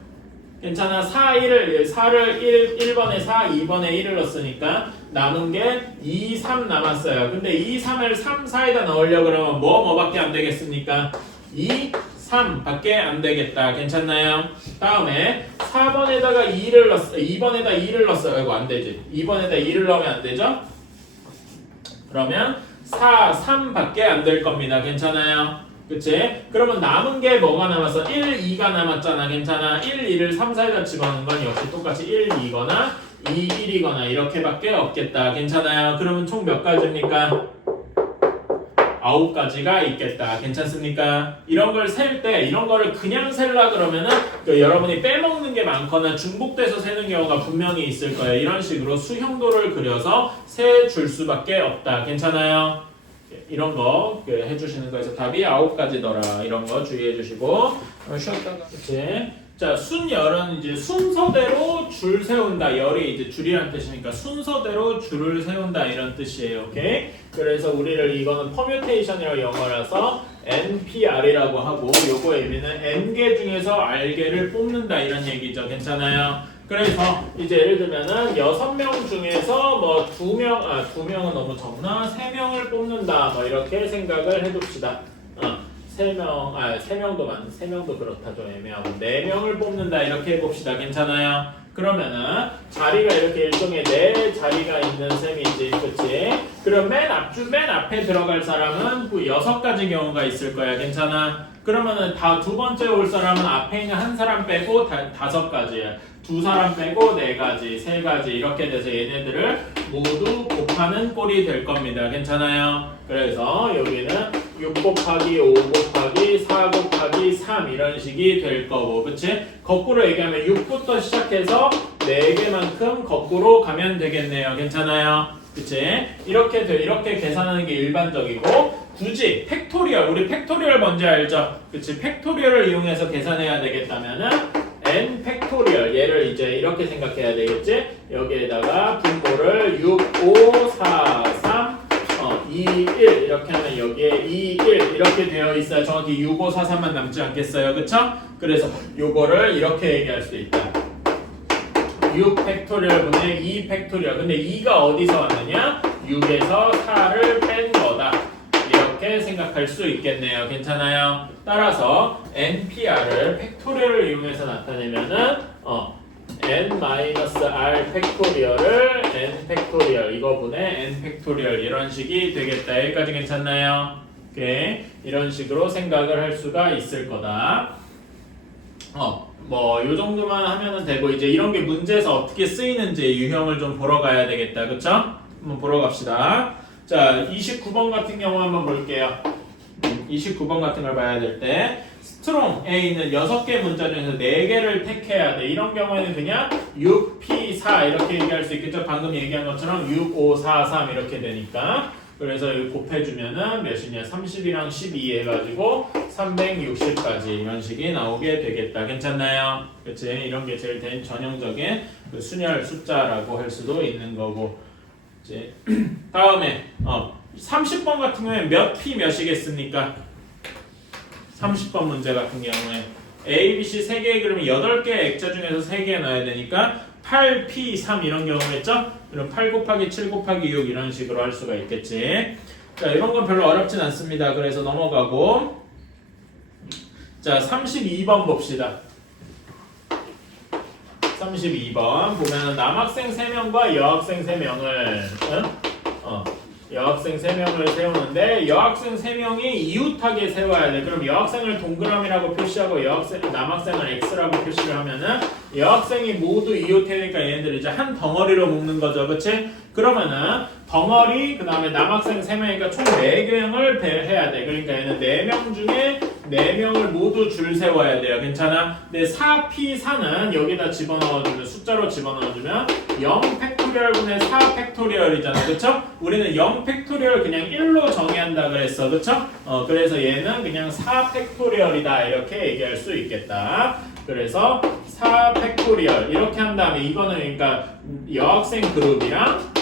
괜찮아. 4, 4를 1번에 4, 2번에 1을 넣었으니까 남은 게 2, 3 남았어요. 근데 2, 3을 3, 4에다 넣으려고 그러면 뭐밖에 안 되겠습니까? 2, 3 밖에 안 되겠다. 괜찮나요? 다음에 4번에다가 2를 넣었어. 2번에다 2를 넣었어요. 이거 안 되지. 2번에다 2를 넣으면 안 되죠? 그러면 4, 3 밖에 안 될 겁니다. 괜찮아요? 그치? 그러면 남은 게 뭐가 남았어? 1, 2가 남았잖아. 괜찮아? 1, 2를 3, 4에다 집어넣는 건 역시 똑같이 1, 2거나 2, 1이거나 이렇게밖에 없겠다. 괜찮아요? 그러면 총 몇 가지입니까? 9가지가 있겠다. 괜찮습니까? 이런 걸 셀 때 이런 거를 그냥 셀라 그러면은 여러분이 빼먹는 게 많거나 중복돼서 세는 경우가 분명히 있을 거예요. 이런 식으로 수형도를 그려서 세 줄 수밖에 없다. 괜찮아요? 이런 거 해주시는 거에서 답이 9가지더라. 이런 거 주의해 주시고 쉬었다가 그치? 자, 순열은 이제 순서대로 줄 세운다. 열이 이제 줄이란 뜻이니까 순서대로 줄을 세운다 이런 뜻이에요. 오케이? 그래서 우리를 이거는 퍼뮤테이션이라고 영어라서 NPR이라고 하고 요거 의미는 N개 중에서 R개를 뽑는다 이런 얘기죠. 괜찮아요? 그래서 이제 예를 들면은 6명 중에서 뭐 2명은 너무 적나? 3명을 뽑는다. 뭐 이렇게 생각을 해둡시다. 3명도 그렇다. 좀 애매하고 4명을 뽑는다. 이렇게 해봅시다. 괜찮아요? 그러면은 자리가 이렇게 일종의 4자리가 있는 셈이지. 그치? 그럼 맨 앞에 들어갈 사람은 6가지 경우가 있을 거야. 괜찮아? 그러면은 다 두 번째 올 사람은 앞에 있는 한 사람 빼고 5가지야. 2사람 빼고 4가지, 3가지 이렇게 돼서 얘네들을 모두 곱하는 꼴이 될 겁니다. 괜찮아요? 그래서 여기는 6 곱하기 5 곱하기 4 곱하기 3 이런 식이 될 거고, 그치? 거꾸로 얘기하면 6부터 시작해서 4개만큼 거꾸로 가면 되겠네요. 괜찮아요? 그치? 이렇게 계산하는 게 일반적이고, 굳이 팩토리얼, 우리 팩토리얼 뭔지 알죠? 그치? 팩토리얼을 이용해서 계산해야 되겠다면은 n 팩토리얼 얘를 이제 이렇게 생각해야 되겠지? 여기에다가 분모를 6, 5, 4, 3, 2, 1 이렇게 하면 여기에 2, 1 이렇게 되어 있어요. 정확히 6, 5, 4, 3만 남지 않겠어요? 그쵸? 그래서 요거를 이렇게 얘기할 수도 있다. 6 팩토리얼 분의 2 팩토리얼. 근데 2가 어디서 왔느냐? 6에서 4를 뺀 거다. 이렇게 생각할 수 있겠네요. 괜찮아요? 따라서 NPR을 팩토리얼을 이용해서 나타내면은 n-r 팩토리얼을 n 팩토리얼 이거분의 n 팩토리얼 이런 식이 되겠다. 여기까지 괜찮나요? 오케이. 이런 식으로 생각을 할 수가 있을 거다. 뭐 요 정도만 하면은 되고 이제 이런 게 문제에서 어떻게 쓰이는지 유형을 좀 보러 가야 되겠다. 그쵸? 한번 보러 갑시다. 자, 29번 같은 경우 한번 볼게요. 29번 같은 걸 봐야 될 때 스트롱에 있는 6개 문자 중에서 4개를 택해야 돼. 이런 경우에는 그냥 6, P, 4 이렇게 얘기할 수 있겠죠. 방금 얘기한 것처럼 6, 5, 4, 3 이렇게 되니까. 그래서 여기 곱해주면은 몇이냐? 30이랑 12 해가지고 360까지 이런 식이 나오게 되겠다. 괜찮나요? 그치? 이런 게 제일 전형적인 그 순열 숫자라고 할 수도 있는 거고. 그치? 다음에 30번 같은 경우에 몇 P 몇이겠습니까? 30번 문제 같은 경우에 A, B, C 3개 그러면 8개 액자 중에서 3개 넣어야 되니까 8, P, 3 이런 경우겠죠? 그럼 8 곱하기 7 곱하기 6 이런 식으로 할 수가 있겠지. 자, 이런 건 별로 어렵진 않습니다. 그래서 넘어가고 자, 32번 봅시다. 32번 보면은 남학생 3명과 여학생 3명을 여학생 3명을 세우는데 여학생 3명이 이웃하게 세워야 돼. 그럼 여학생을 동그라미라고 표시하고 남학생을 X라고 표시를 하면은 여학생이 모두 이웃이니까 얘네들 이제 한 덩어리로 묶는 거죠. 그치? 그러면은 덩어리 그 다음에 남학생 3명이니까 총 4명을 해야 돼. 그러니까 얘는 4명 중에 4명을 모두 줄 세워야 돼요. 괜찮아? 근데 4P4는 여기다 집어넣어주면 숫자로 집어넣어주면 0 팩토리얼 분의 4 팩토리얼이잖아. 그쵸? 우리는 0 팩토리얼 그냥 1로 정의한다 그랬어. 그쵸? 그래서 얘는 그냥 4 팩토리얼이다. 이렇게 얘기할 수 있겠다. 그래서 4 팩토리얼 이렇게 한 다음에 이거는 그러니까 여학생 그룹이랑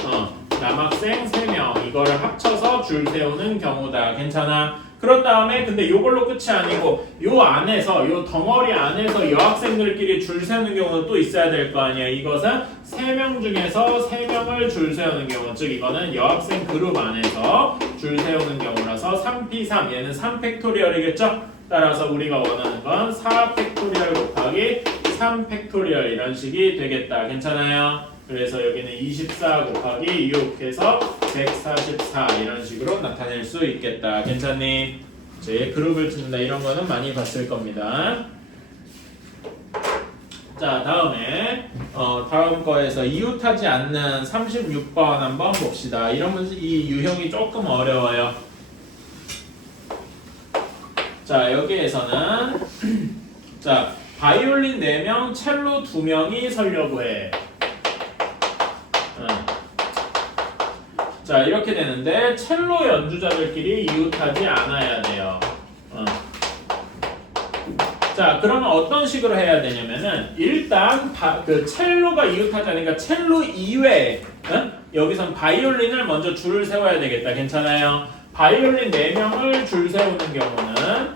남학생 3명 이거를 합쳐서 줄 세우는 경우다. 괜찮아? 그런 다음에 근데 요걸로 끝이 아니고 요 안에서 요 덩어리 안에서 여학생들끼리 줄 세우는 경우도 또 있어야 될 거 아니야. 이것은 3명 중에서 3명을 줄 세우는 경우 즉 이거는 여학생 그룹 안에서 줄 세우는 경우라서 3P3 얘는 3팩토리얼이겠죠? 따라서 우리가 원하는 건 4팩토리얼 곱하기 3팩토리얼 이런 식이 되겠다. 괜찮아요? 그래서 여기는 24 곱하기 6 해서 144 이런 식으로 나타낼 수 있겠다. 괜찮니? 이제 그룹을 짓는다 이런 거는 많이 봤을 겁니다. 자, 다음에 다음 거에서 이웃하지 않는 36번 한번 봅시다. 이런 문제 이 유형이 조금 어려워요. 자, 여기에서는 자, 바이올린 4명, 첼로 2명이 서려고 해. 자, 이렇게 되는데 첼로 연주자들끼리 이웃하지 않아야 돼요. 자, 그러면 어떤 식으로 해야 되냐면은 일단 그 첼로가 이웃하지 않으니까 첼로 이외에 여기선 바이올린을 먼저 줄을 세워야 되겠다. 괜찮아요? 바이올린 4명을 줄 세우는 경우는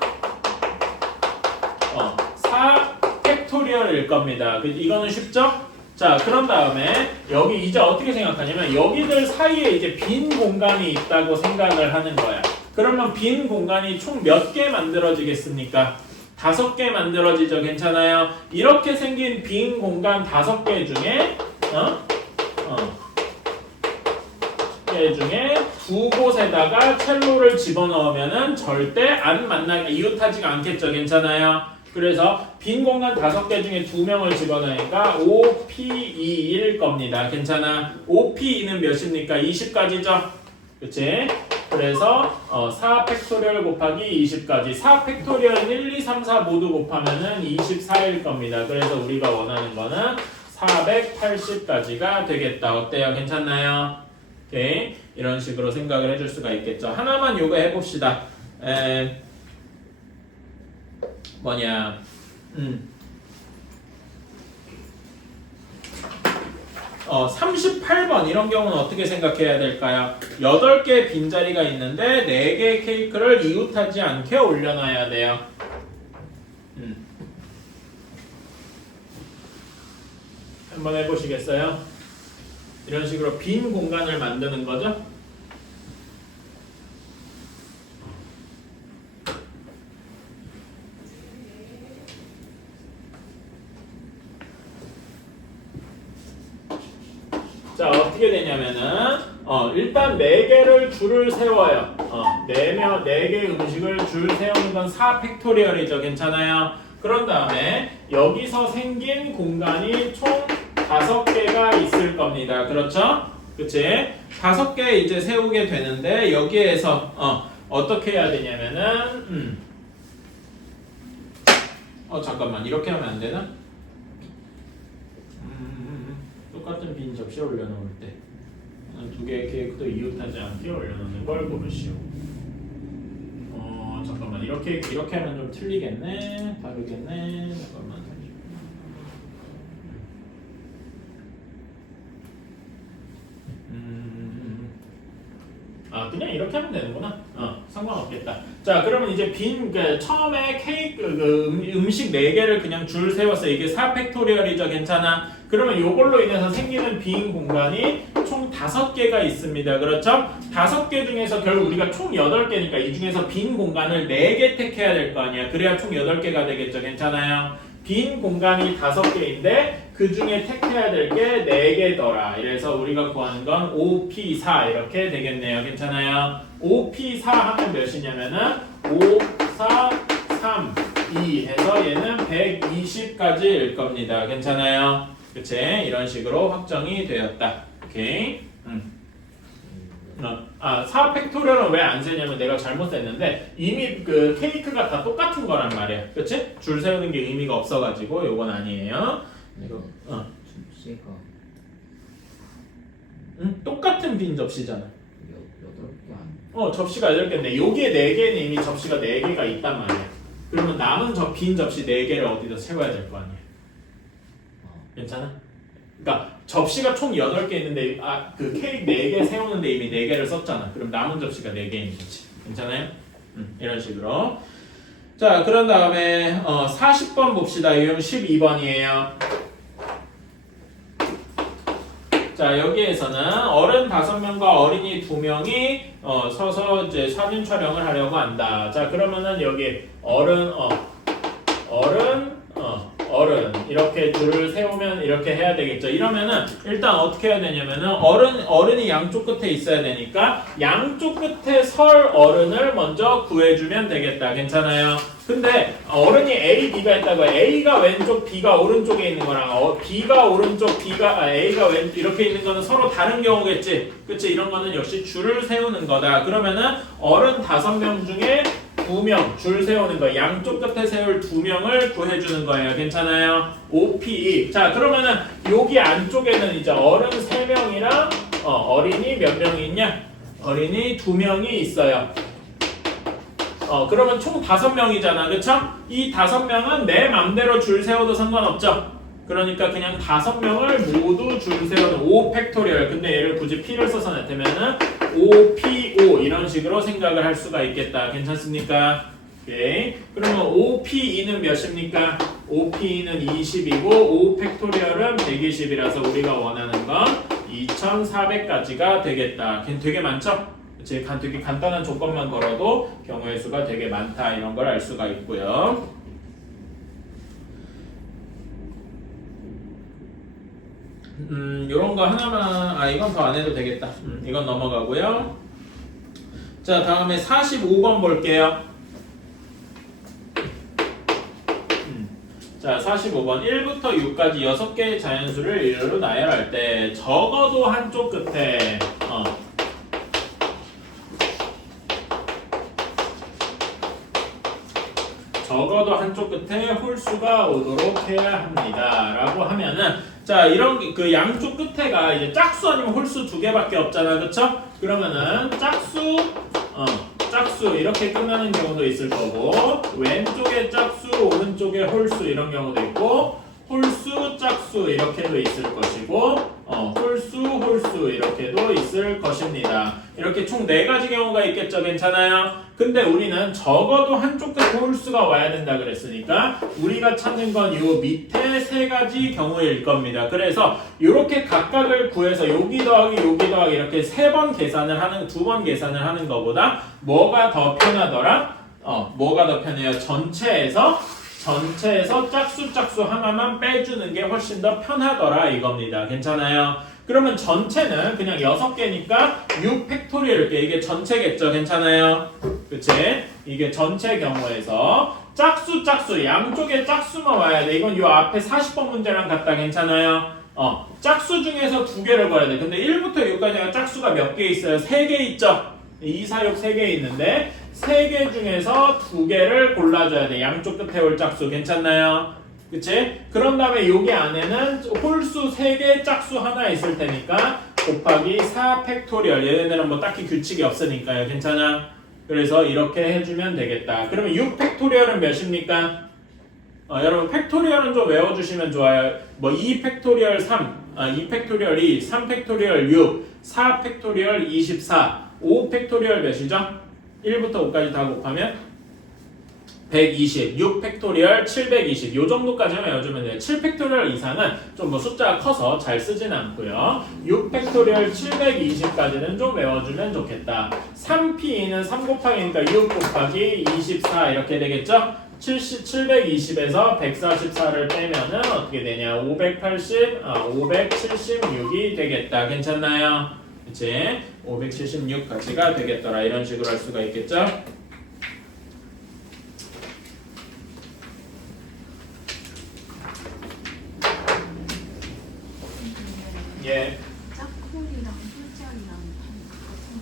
4 팩토리얼일 겁니다. 이거는 쉽죠? 자, 그런 다음에 여기 이제 어떻게 생각하냐면 여기들 사이에 이제 빈 공간이 있다고 생각을 하는 거야. 그러면 빈 공간이 총 몇 개 만들어지겠습니까? 5개 만들어지죠. 괜찮아요? 이렇게 생긴 빈 공간 5개 중에 두 곳에다가 첼로를 집어넣으면은 절대 안 만나게 이웃하지가 않겠죠. 괜찮아요? 그래서 빈 공간 5개 중에 2명을 집어넣으니까 5P2일 겁니다. 괜찮아? 5P2는 몇입니까? 20까지죠? 그치? 그래서 4 팩토리얼 곱하기 20까지 4 팩토리얼은 1, 2, 3, 4 모두 곱하면은 24일 겁니다. 그래서 우리가 원하는 거는 480까지가 되겠다. 어때요? 괜찮나요? 오케이. 이런 식으로 생각을 해줄 수가 있겠죠. 하나만 요거 해봅시다. 38번 이런 경우는 어떻게 생각해야 될까요? 8개 빈자리가 있는데 4개의 케이크를 이웃하지 않게 올려놔야 돼요. 한번 해보시겠어요? 이런 식으로 빈 공간을 만드는 거죠. 자, 어떻게 되냐면은 일단 4개를 줄을 세워요. 4개 음식을 줄 세우는 건 4 팩토리얼이죠. 괜찮아요? 그런 다음에 여기서 생긴 공간이 총 5개가 있을 겁니다. 그렇죠? 그치? 5개 이제 세우게 되는데 여기에서 어떻게 해야 되냐면은 잠깐만 이렇게 하면 안 되나? 똑같은 빈 접시에 올려놓을 때 두 개의 케이크도 이웃하지 않게 올려놓는 걸 고르시오. 잠깐만 이렇게 하면 좀 틀리겠네. 다르겠네. 잠깐만. 그냥 이렇게 하면 되는구나. 상관없겠다. 자, 그러면 이제 처음에 케이크 음식 4개를 그냥 줄 세웠어. 이게 4팩토리얼이죠. 괜찮아? 그러면 이걸로 인해서 생기는 빈 공간이 총 5개가 있습니다. 그렇죠? 5개 중에서 결국 우리가 총 8개니까 이 중에서 빈 공간을 4개 택해야 될 거 아니야. 그래야 총 8개가 되겠죠. 괜찮아요? 빈 공간이 5개인데 그 중에 택해야 될 게 4개더라. 이래서 우리가 구하는 건 5P4 이렇게 되겠네요. 괜찮아요? 5P4 하면 몇이냐면은 5, 4, 3, 2 해서 얘는 120까지일 겁니다. 괜찮아요? 그치? 이런 식으로 확정이 되었다. 오케이? 4팩토리얼은 왜 안 세냐면 내가 잘못 셌는데 이미 그 케이크가 다 똑같은 거란 말이야. 그치? 줄 세우는 게 의미가 없어가지고 요건 아니에요. 이거 접시가 똑같은 빈 접시잖아. 8개 아니야? 접시가 8개인데 여기에 4개는 이미 접시가 4개가 있단 말이야. 그러면 남은 빈 접시 4개를 어디다 세워야 될 거 아니야. 괜찮아? 그러니까 접시가 총 8개 있는데 그 케이크 4개 세우는데 이미 4개를 썼잖아. 그럼 남은 접시가 4개 있는 거지. 괜찮아요? 이런 식으로. 자, 그런 다음에 40번 봅시다. 유형 12번이에요. 자, 여기에서는 어른 5명과 어린이 2명이 서서 이제 사진 촬영을 하려고 한다. 자, 그러면은 여기 어른 이렇게 줄을 세우면 이렇게 해야 되겠죠. 이러면은 일단 어떻게 해야 되냐면은 어른이 양쪽 끝에 있어야 되니까 양쪽 끝에 설 어른을 먼저 구해주면 되겠다. 괜찮아요? 근데 어른이 A, B가 있다고 A가 왼쪽, B가 오른쪽에 있는 거랑 B가 오른쪽, A가 왼쪽 이렇게 있는 거는 서로 다른 경우겠지. 그치? 이런 거는 역시 줄을 세우는 거다. 그러면은 어른 5명 중에 2명 줄 세우는 거 양쪽 끝에 세울 2명을 구해주는 거예요. 괜찮아요? OPE. 자, 그러면은 여기 안쪽에는 이제 어른 3명이랑 어린이 몇 명이 있냐? 어린이 2명이 있어요. 그러면 총 5명이잖아. 그쵸? 이 5명은 내 맘대로 줄 세워도 상관없죠? 그러니까 그냥 5명을 모두 줄 세우는 5팩토리얼. 근데 얘를 굳이 P를 써서 나타내면은 5PO 이런 식으로 생각을 할 수가 있겠다. 괜찮습니까? 오케이. 그러면 5PE는 몇입니까? 5PE는 20이고 5팩토리얼은 120이라서 우리가 원하는 건 2400까지가 되겠다. 되게 많죠? 되게 간단한 조건만 걸어도 경우의 수가 되게 많다. 이런 걸 알 수가 있고요. 요런 거 하나만 이건 더 안 해도 되겠다. 이건 넘어가고요. 자, 다음에 45번 볼게요. 자, 45번 1부터 6까지 6개의 자연수를 일렬로 나열할 때 적어도 한쪽 끝에 홀수가 오도록 해야 합니다. 라고 하면은 자, 이런 그 양쪽 끝에가 이제 짝수 아니면 홀수 2개밖에 없잖아. 그쵸? 그러면은 짝수 이렇게 끝나는 경우도 있을 거고 왼쪽에 짝수, 오른쪽에 홀수 이런 경우도 있고 홀수, 짝수 이렇게도 있을 것이고 홀수 이렇게도 있을 것입니다. 이렇게 총 4가지 경우가 있겠죠. 괜찮아요? 근데 우리는 적어도 한쪽 끝에 홀수가 와야 된다 그랬으니까 우리가 찾는 건 이 밑에 3가지 경우일 겁니다. 그래서 이렇게 각각을 구해서 여기 더하기 이렇게 2번 계산을 하는 것보다 뭐가 더 편하더라? 뭐가 더 편해요? 전체에서 짝수 하나만 빼주는 게 훨씬 더 편하더라 이겁니다. 괜찮아요? 그러면 전체는 그냥 6개니까 6팩토리얼 이게 전체겠죠. 괜찮아요? 그치? 이게 전체 경우에서 짝수 양쪽에 짝수만 와야 돼. 이건 요 앞에 40번 문제랑 같다. 괜찮아요? 짝수 중에서 2개를 봐야 돼. 근데 1부터 6까지가 짝수가 몇 개 있어요? 3개 있죠? 2, 4, 6 3개 있는데 세 개 중에서 두 개를 골라줘야 돼. 양쪽 끝에 올 짝수 괜찮나요? 그치? 그런 다음에 여기 안에는 홀수 3개 짝수 하나 있을 테니까 곱하기 4 팩토리얼. 얘네들은 뭐 딱히 규칙이 없으니까요. 괜찮아? 그래서 이렇게 해주면 되겠다. 그러면 6 팩토리얼은 몇입니까? 여러분 팩토리얼은 좀 외워주시면 좋아요. 뭐 2 팩토리얼 3, 2 팩토리얼 2, 3 팩토리얼 6, 4 팩토리얼 24, 5 팩토리얼 몇이죠? 1부터 5까지 다 곱하면 120, 6 팩토리얼 720. 요 정도까지만 외워주면 돼요. 7 팩토리얼 이상은 좀 뭐 숫자가 커서 잘 쓰진 않고요. 6 팩토리얼 720까지는 좀 외워주면 좋겠다. 3p는 3 곱하기니까 6 곱하기 24 이렇게 되겠죠? 720에서 144를 빼면은 어떻게 되냐? 576이 되겠다. 괜찮나요? 그치? 576 가치가 되겠더라. 이런 식으로 할 수가 있겠죠? 예. 짝꿍이랑 술자리랑 같은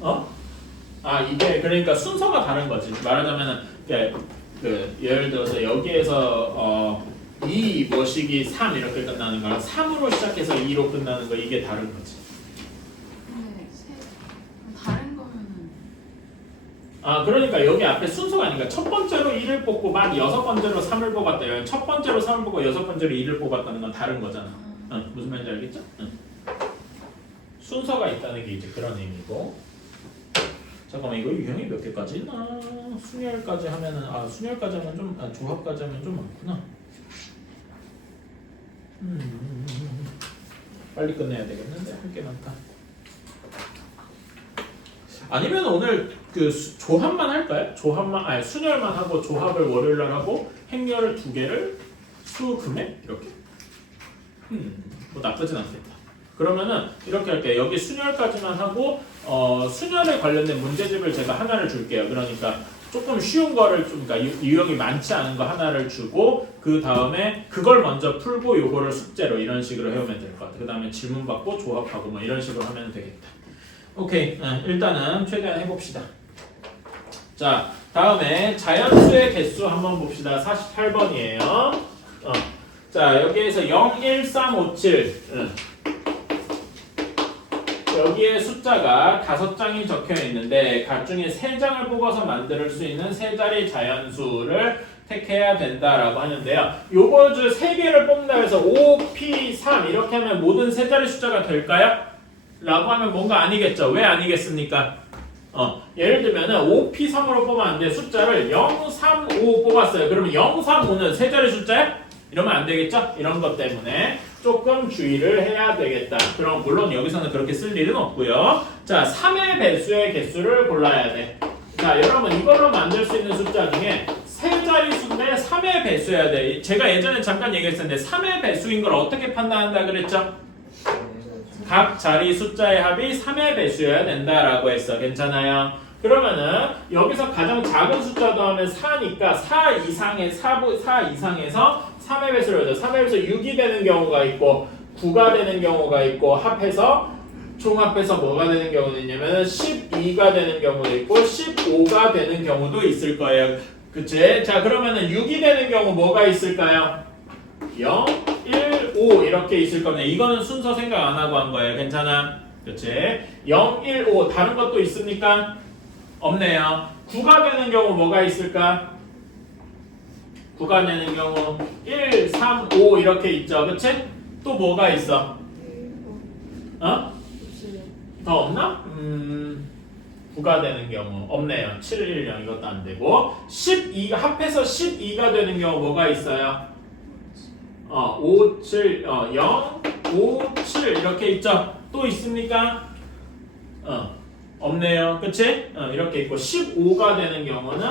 거. 이게 그러니까 순서가 다른 거지. 말하자면은 예를 들어서 여기에서 2 뭐시기 3 이렇게 끝나는 거랑 3으로 시작해서 2로 끝나는 거 이게 다른 거지. 근데 다른 거면은 그러니까 여기 앞에 순서가 아니니까 첫 번째로 1을 뽑고 막 여섯 번째로 3을 뽑았다. 첫 번째로 3을 뽑고 여섯 번째로 2를 뽑았다는 건 다른 거잖아. 무슨 말인지 알겠죠? 순서가 있다는 게 이제 그런 의미고. 잠깐만 이거 유형이 몇 개까지 있나? 순열까지 하면은 순열까지 하면 좀 조합까지 하면 좀 많구나. 빨리 끝내야 되겠는데 할 게 많다. 아니면 오늘 조합만 할까요? 조합만 순열만 하고 조합을 월요일날 하고 행렬을 2개를 수금에 이렇게. 뭐 나쁘진 않겠다. 그러면은 이렇게 할게요. 여기 순열까지만 하고 순열에 관련된 문제집을 제가 하나를 줄게요. 그러니까 조금 쉬운 거를 좀 그러니까 유형이 많지 않은 거 하나를 주고 그 다음에 그걸 먼저 풀고 요거를 숙제로 이런 식으로 해오면 될 것 같아요. 그 다음에 질문 받고 조합하고 뭐 이런 식으로 하면 되겠다. 오케이. 일단은 최대한 해봅시다. 자, 다음에 자연수의 개수 한번 봅시다. 48번이에요. 자, 여기에서 0, 1, 3, 5, 7. 여기에 숫자가 5장이 적혀 있는데 각 중에 3장을 뽑아서 만들 수 있는 3자리 자연수를 택해야 된다라고 하는데요. 요거 중 3개를 뽑는다 해서 5, P, 3 이렇게 하면 모든 3자리 숫자가 될까요? 라고 하면 뭔가 아니겠죠. 왜 아니겠습니까? 예를 들면은 5P3으로 뽑았는데 숫자를 0, 3, 5 뽑았어요. 그러면 0, 3, 5는 3자리 숫자야? 이러면 안 되겠죠? 이런 것 때문에 조금 주의를 해야 되겠다. 그럼 물론 여기서는 그렇게 쓸 일은 없고요. 자, 3의 배수의 개수를 골라야 돼. 자, 여러분 이걸로 만들 수 있는 숫자 중에 3자리 수인데 3의 배수여야 돼. 제가 예전에 잠깐 얘기했었는데 3의 배수인 걸 어떻게 판단한다 그랬죠? 각 자리 숫자의 합이 3의 배수여야 된다라고 했어. 괜찮아요? 그러면은 여기서 가장 작은 숫자 더하면 4니까 4 이상에서 3의 배수를 하죠. 3의 배수 6이 되는 경우가 있고 9가 되는 경우가 있고 합해서 총합해서 뭐가 되는 경우는 있냐면 12가 되는 경우도 있고 15가 되는 경우도 있을 거예요. 그치? 자, 그러면은 6이 되는 경우 뭐가 있을까요? 0, 1, 5 이렇게 있을 건데 이거는 순서 생각 안 하고 한 거예요. 괜찮아? 그치? 0, 1, 5 다른 것도 있습니까? 없네요. 9가 되는 경우 뭐가 있을까? 9가 되는 경우 1, 3, 5 이렇게 있죠. 그치? 또 뭐가 있어? 더 없나? 9가 되는 경우 없네요. 7, 1, 0 이것도 안 되고 12가 합해서 12가 되는 경우 뭐가 있어요? 5, 7, 0, 5, 7 이렇게 있죠. 또 있습니까? 없네요. 그치? 이렇게 있고 15가 되는 경우는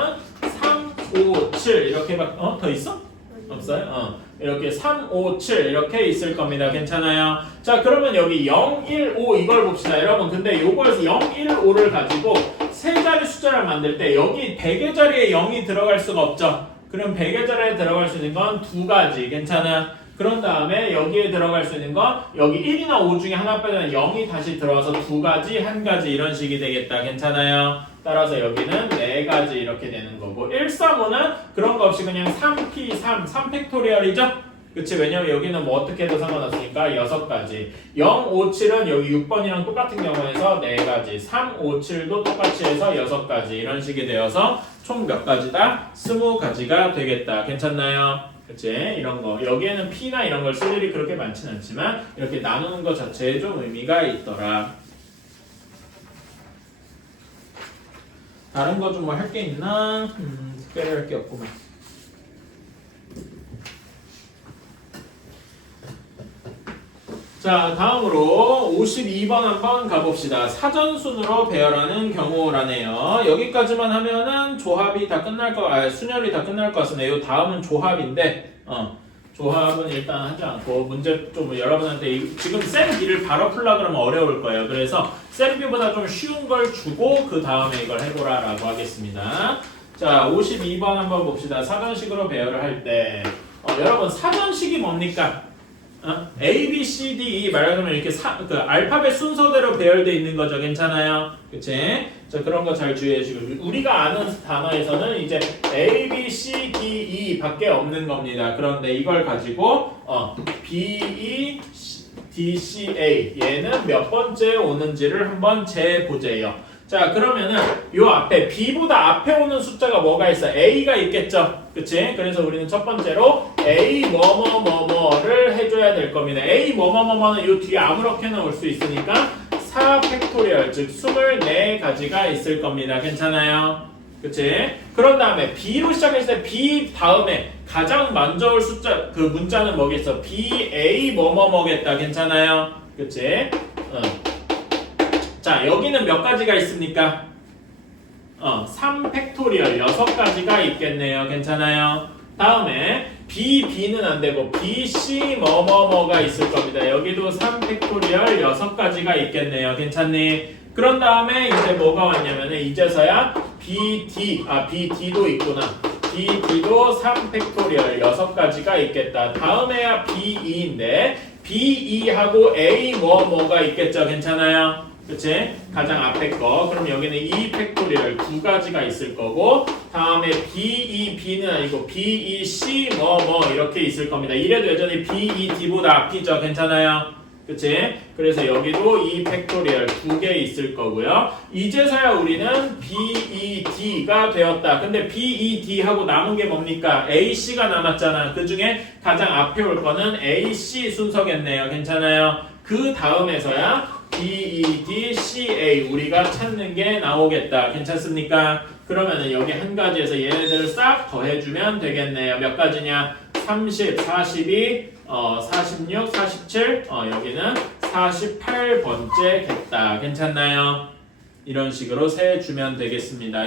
3, 5, 7 이렇게 더 있어? 없어요? 이렇게 3, 5, 7 이렇게 있을 겁니다. 괜찮아요? 자, 그러면 여기 0, 1, 5 이걸 봅시다. 여러분 근데 요거에서 0, 1, 5를 가지고 세 자리 숫자를 만들 때 여기 100의 자리에 0이 들어갈 수가 없죠. 그럼 100의 자리에 들어갈 수 있는 건 2가지. 괜찮아? 그런 다음에 여기에 들어갈 수 있는 건 여기 1이나 5 중에 하나 빼면 0이 다시 들어와서 2가지, 1가지 이런 식이 되겠다. 괜찮아요? 따라서 여기는 4가지 이렇게 되는 거고 1, 3, 5는 그런 거 없이 그냥 3p3, 3팩토리얼이죠? 그치? 왜냐면 여기는 뭐 어떻게 해도 상관없으니까 6가지 0, 5, 7은 여기 6번이랑 똑같은 경우에서 4가지 3, 5, 7도 똑같이 해서 6가지 이런 식이 되어서 총 몇 가지다? 20가지가 되겠다. 괜찮나요? 그치? 이런 거 여기에는 P나 이런 걸 쓸 일이 그렇게 많지는 않지만 이렇게 나누는 것 자체에 좀 의미가 있더라. 다른 거 좀 뭐 할 게 있나? 특별히 할 게 없구만. 자, 다음으로 52번 한번 가봅시다. 사전순으로 배열하는 경우라네요. 여기까지만 하면은 조합이 다 끝날 순열이 다 끝날 것 같습니다. 이 다음은 조합인데, 조합은 일단 하지 않고 문제 좀 여러분한테 지금 쌤 B를 바로 풀라 그러면 어려울 거예요. 그래서 쌤 B보다 좀 쉬운 걸 주고 그 다음에 이걸 해보라라고 하겠습니다. 자, 52번 한번 봅시다. 사전식으로 배열을 할 때, 여러분 사전식이 뭡니까? A, B, C, D, E 말하자면 이렇게 그 알파벳 순서대로 배열되어 있는 거죠. 괜찮아요? 그치? 자, 그런 거 잘 주의해 주시고 우리가 아는 단어에서는 이제 A, B, C, D, E 밖에 없는 겁니다. 그런데 이걸 가지고 B, E, D, C, A 얘는 몇 번째 오는지를 한번 재보재요. 자, 그러면은 요 앞에 B보다 앞에 오는 숫자가 뭐가 있어? A가 있겠죠? 그치? 그래서 우리는 첫 번째로 A 뭐뭐뭐뭐를 해줘야 될 겁니다. A 뭐뭐뭐뭐는 요 뒤에 아무렇게나 올 수 있으니까 4 팩토리얼 즉 24가지가 있을 겁니다. 괜찮아요? 그치? 그런 다음에 B로 시작했을 때 B 다음에 가장 먼저 올 숫자 그 문자는 뭐겠어? B, A 뭐뭐뭐겠다. 괜찮아요? 그치? 자, 여기는 몇 가지가 있습니까? 3 팩토리얼 6가지가 있겠네요. 괜찮아요? 다음에 B, B는 안 되고 B, C 뭐뭐뭐가 있을 겁니다. 여기도 3 팩토리얼 6가지가 있겠네요. 괜찮니? 그런 다음에 이제 뭐가 왔냐면은 이제서야 B, D, B, D도 있구나. B, D도 3 팩토리얼 6가지가 있겠다. 다음에야 B, E인데 B, E하고 A 뭐뭐가 있겠죠. 괜찮아요? 그치? 가장 앞에 거. 그럼 여기는 2 팩토리얼 2가지가 있을 거고 다음에 B, E, B는 아니고 B, E, C 뭐 이렇게 있을 겁니다. 이래도 여전히 B, E, D보다 앞이죠. 괜찮아요? 그치? 그래서 여기도 2 팩토리얼 2개 있을 거고요. 이제서야 우리는 B, E, D가 되었다. 근데 B, E, D 하고 남은 게 뭡니까? A, C가 남았잖아. 그 중에 가장 앞에 올 거는 A, C 순서겠네요. 괜찮아요? 그 다음에서야 B, E, D, C, A 우리가 찾는 게 나오겠다. 괜찮습니까? 그러면은 여기 한 가지에서 얘네들을 싹 더해주면 되겠네요. 몇 가지냐? 30, 42, 46, 47, 여기는 48번째겠다. 괜찮나요? 이런 식으로 세주면 되겠습니다.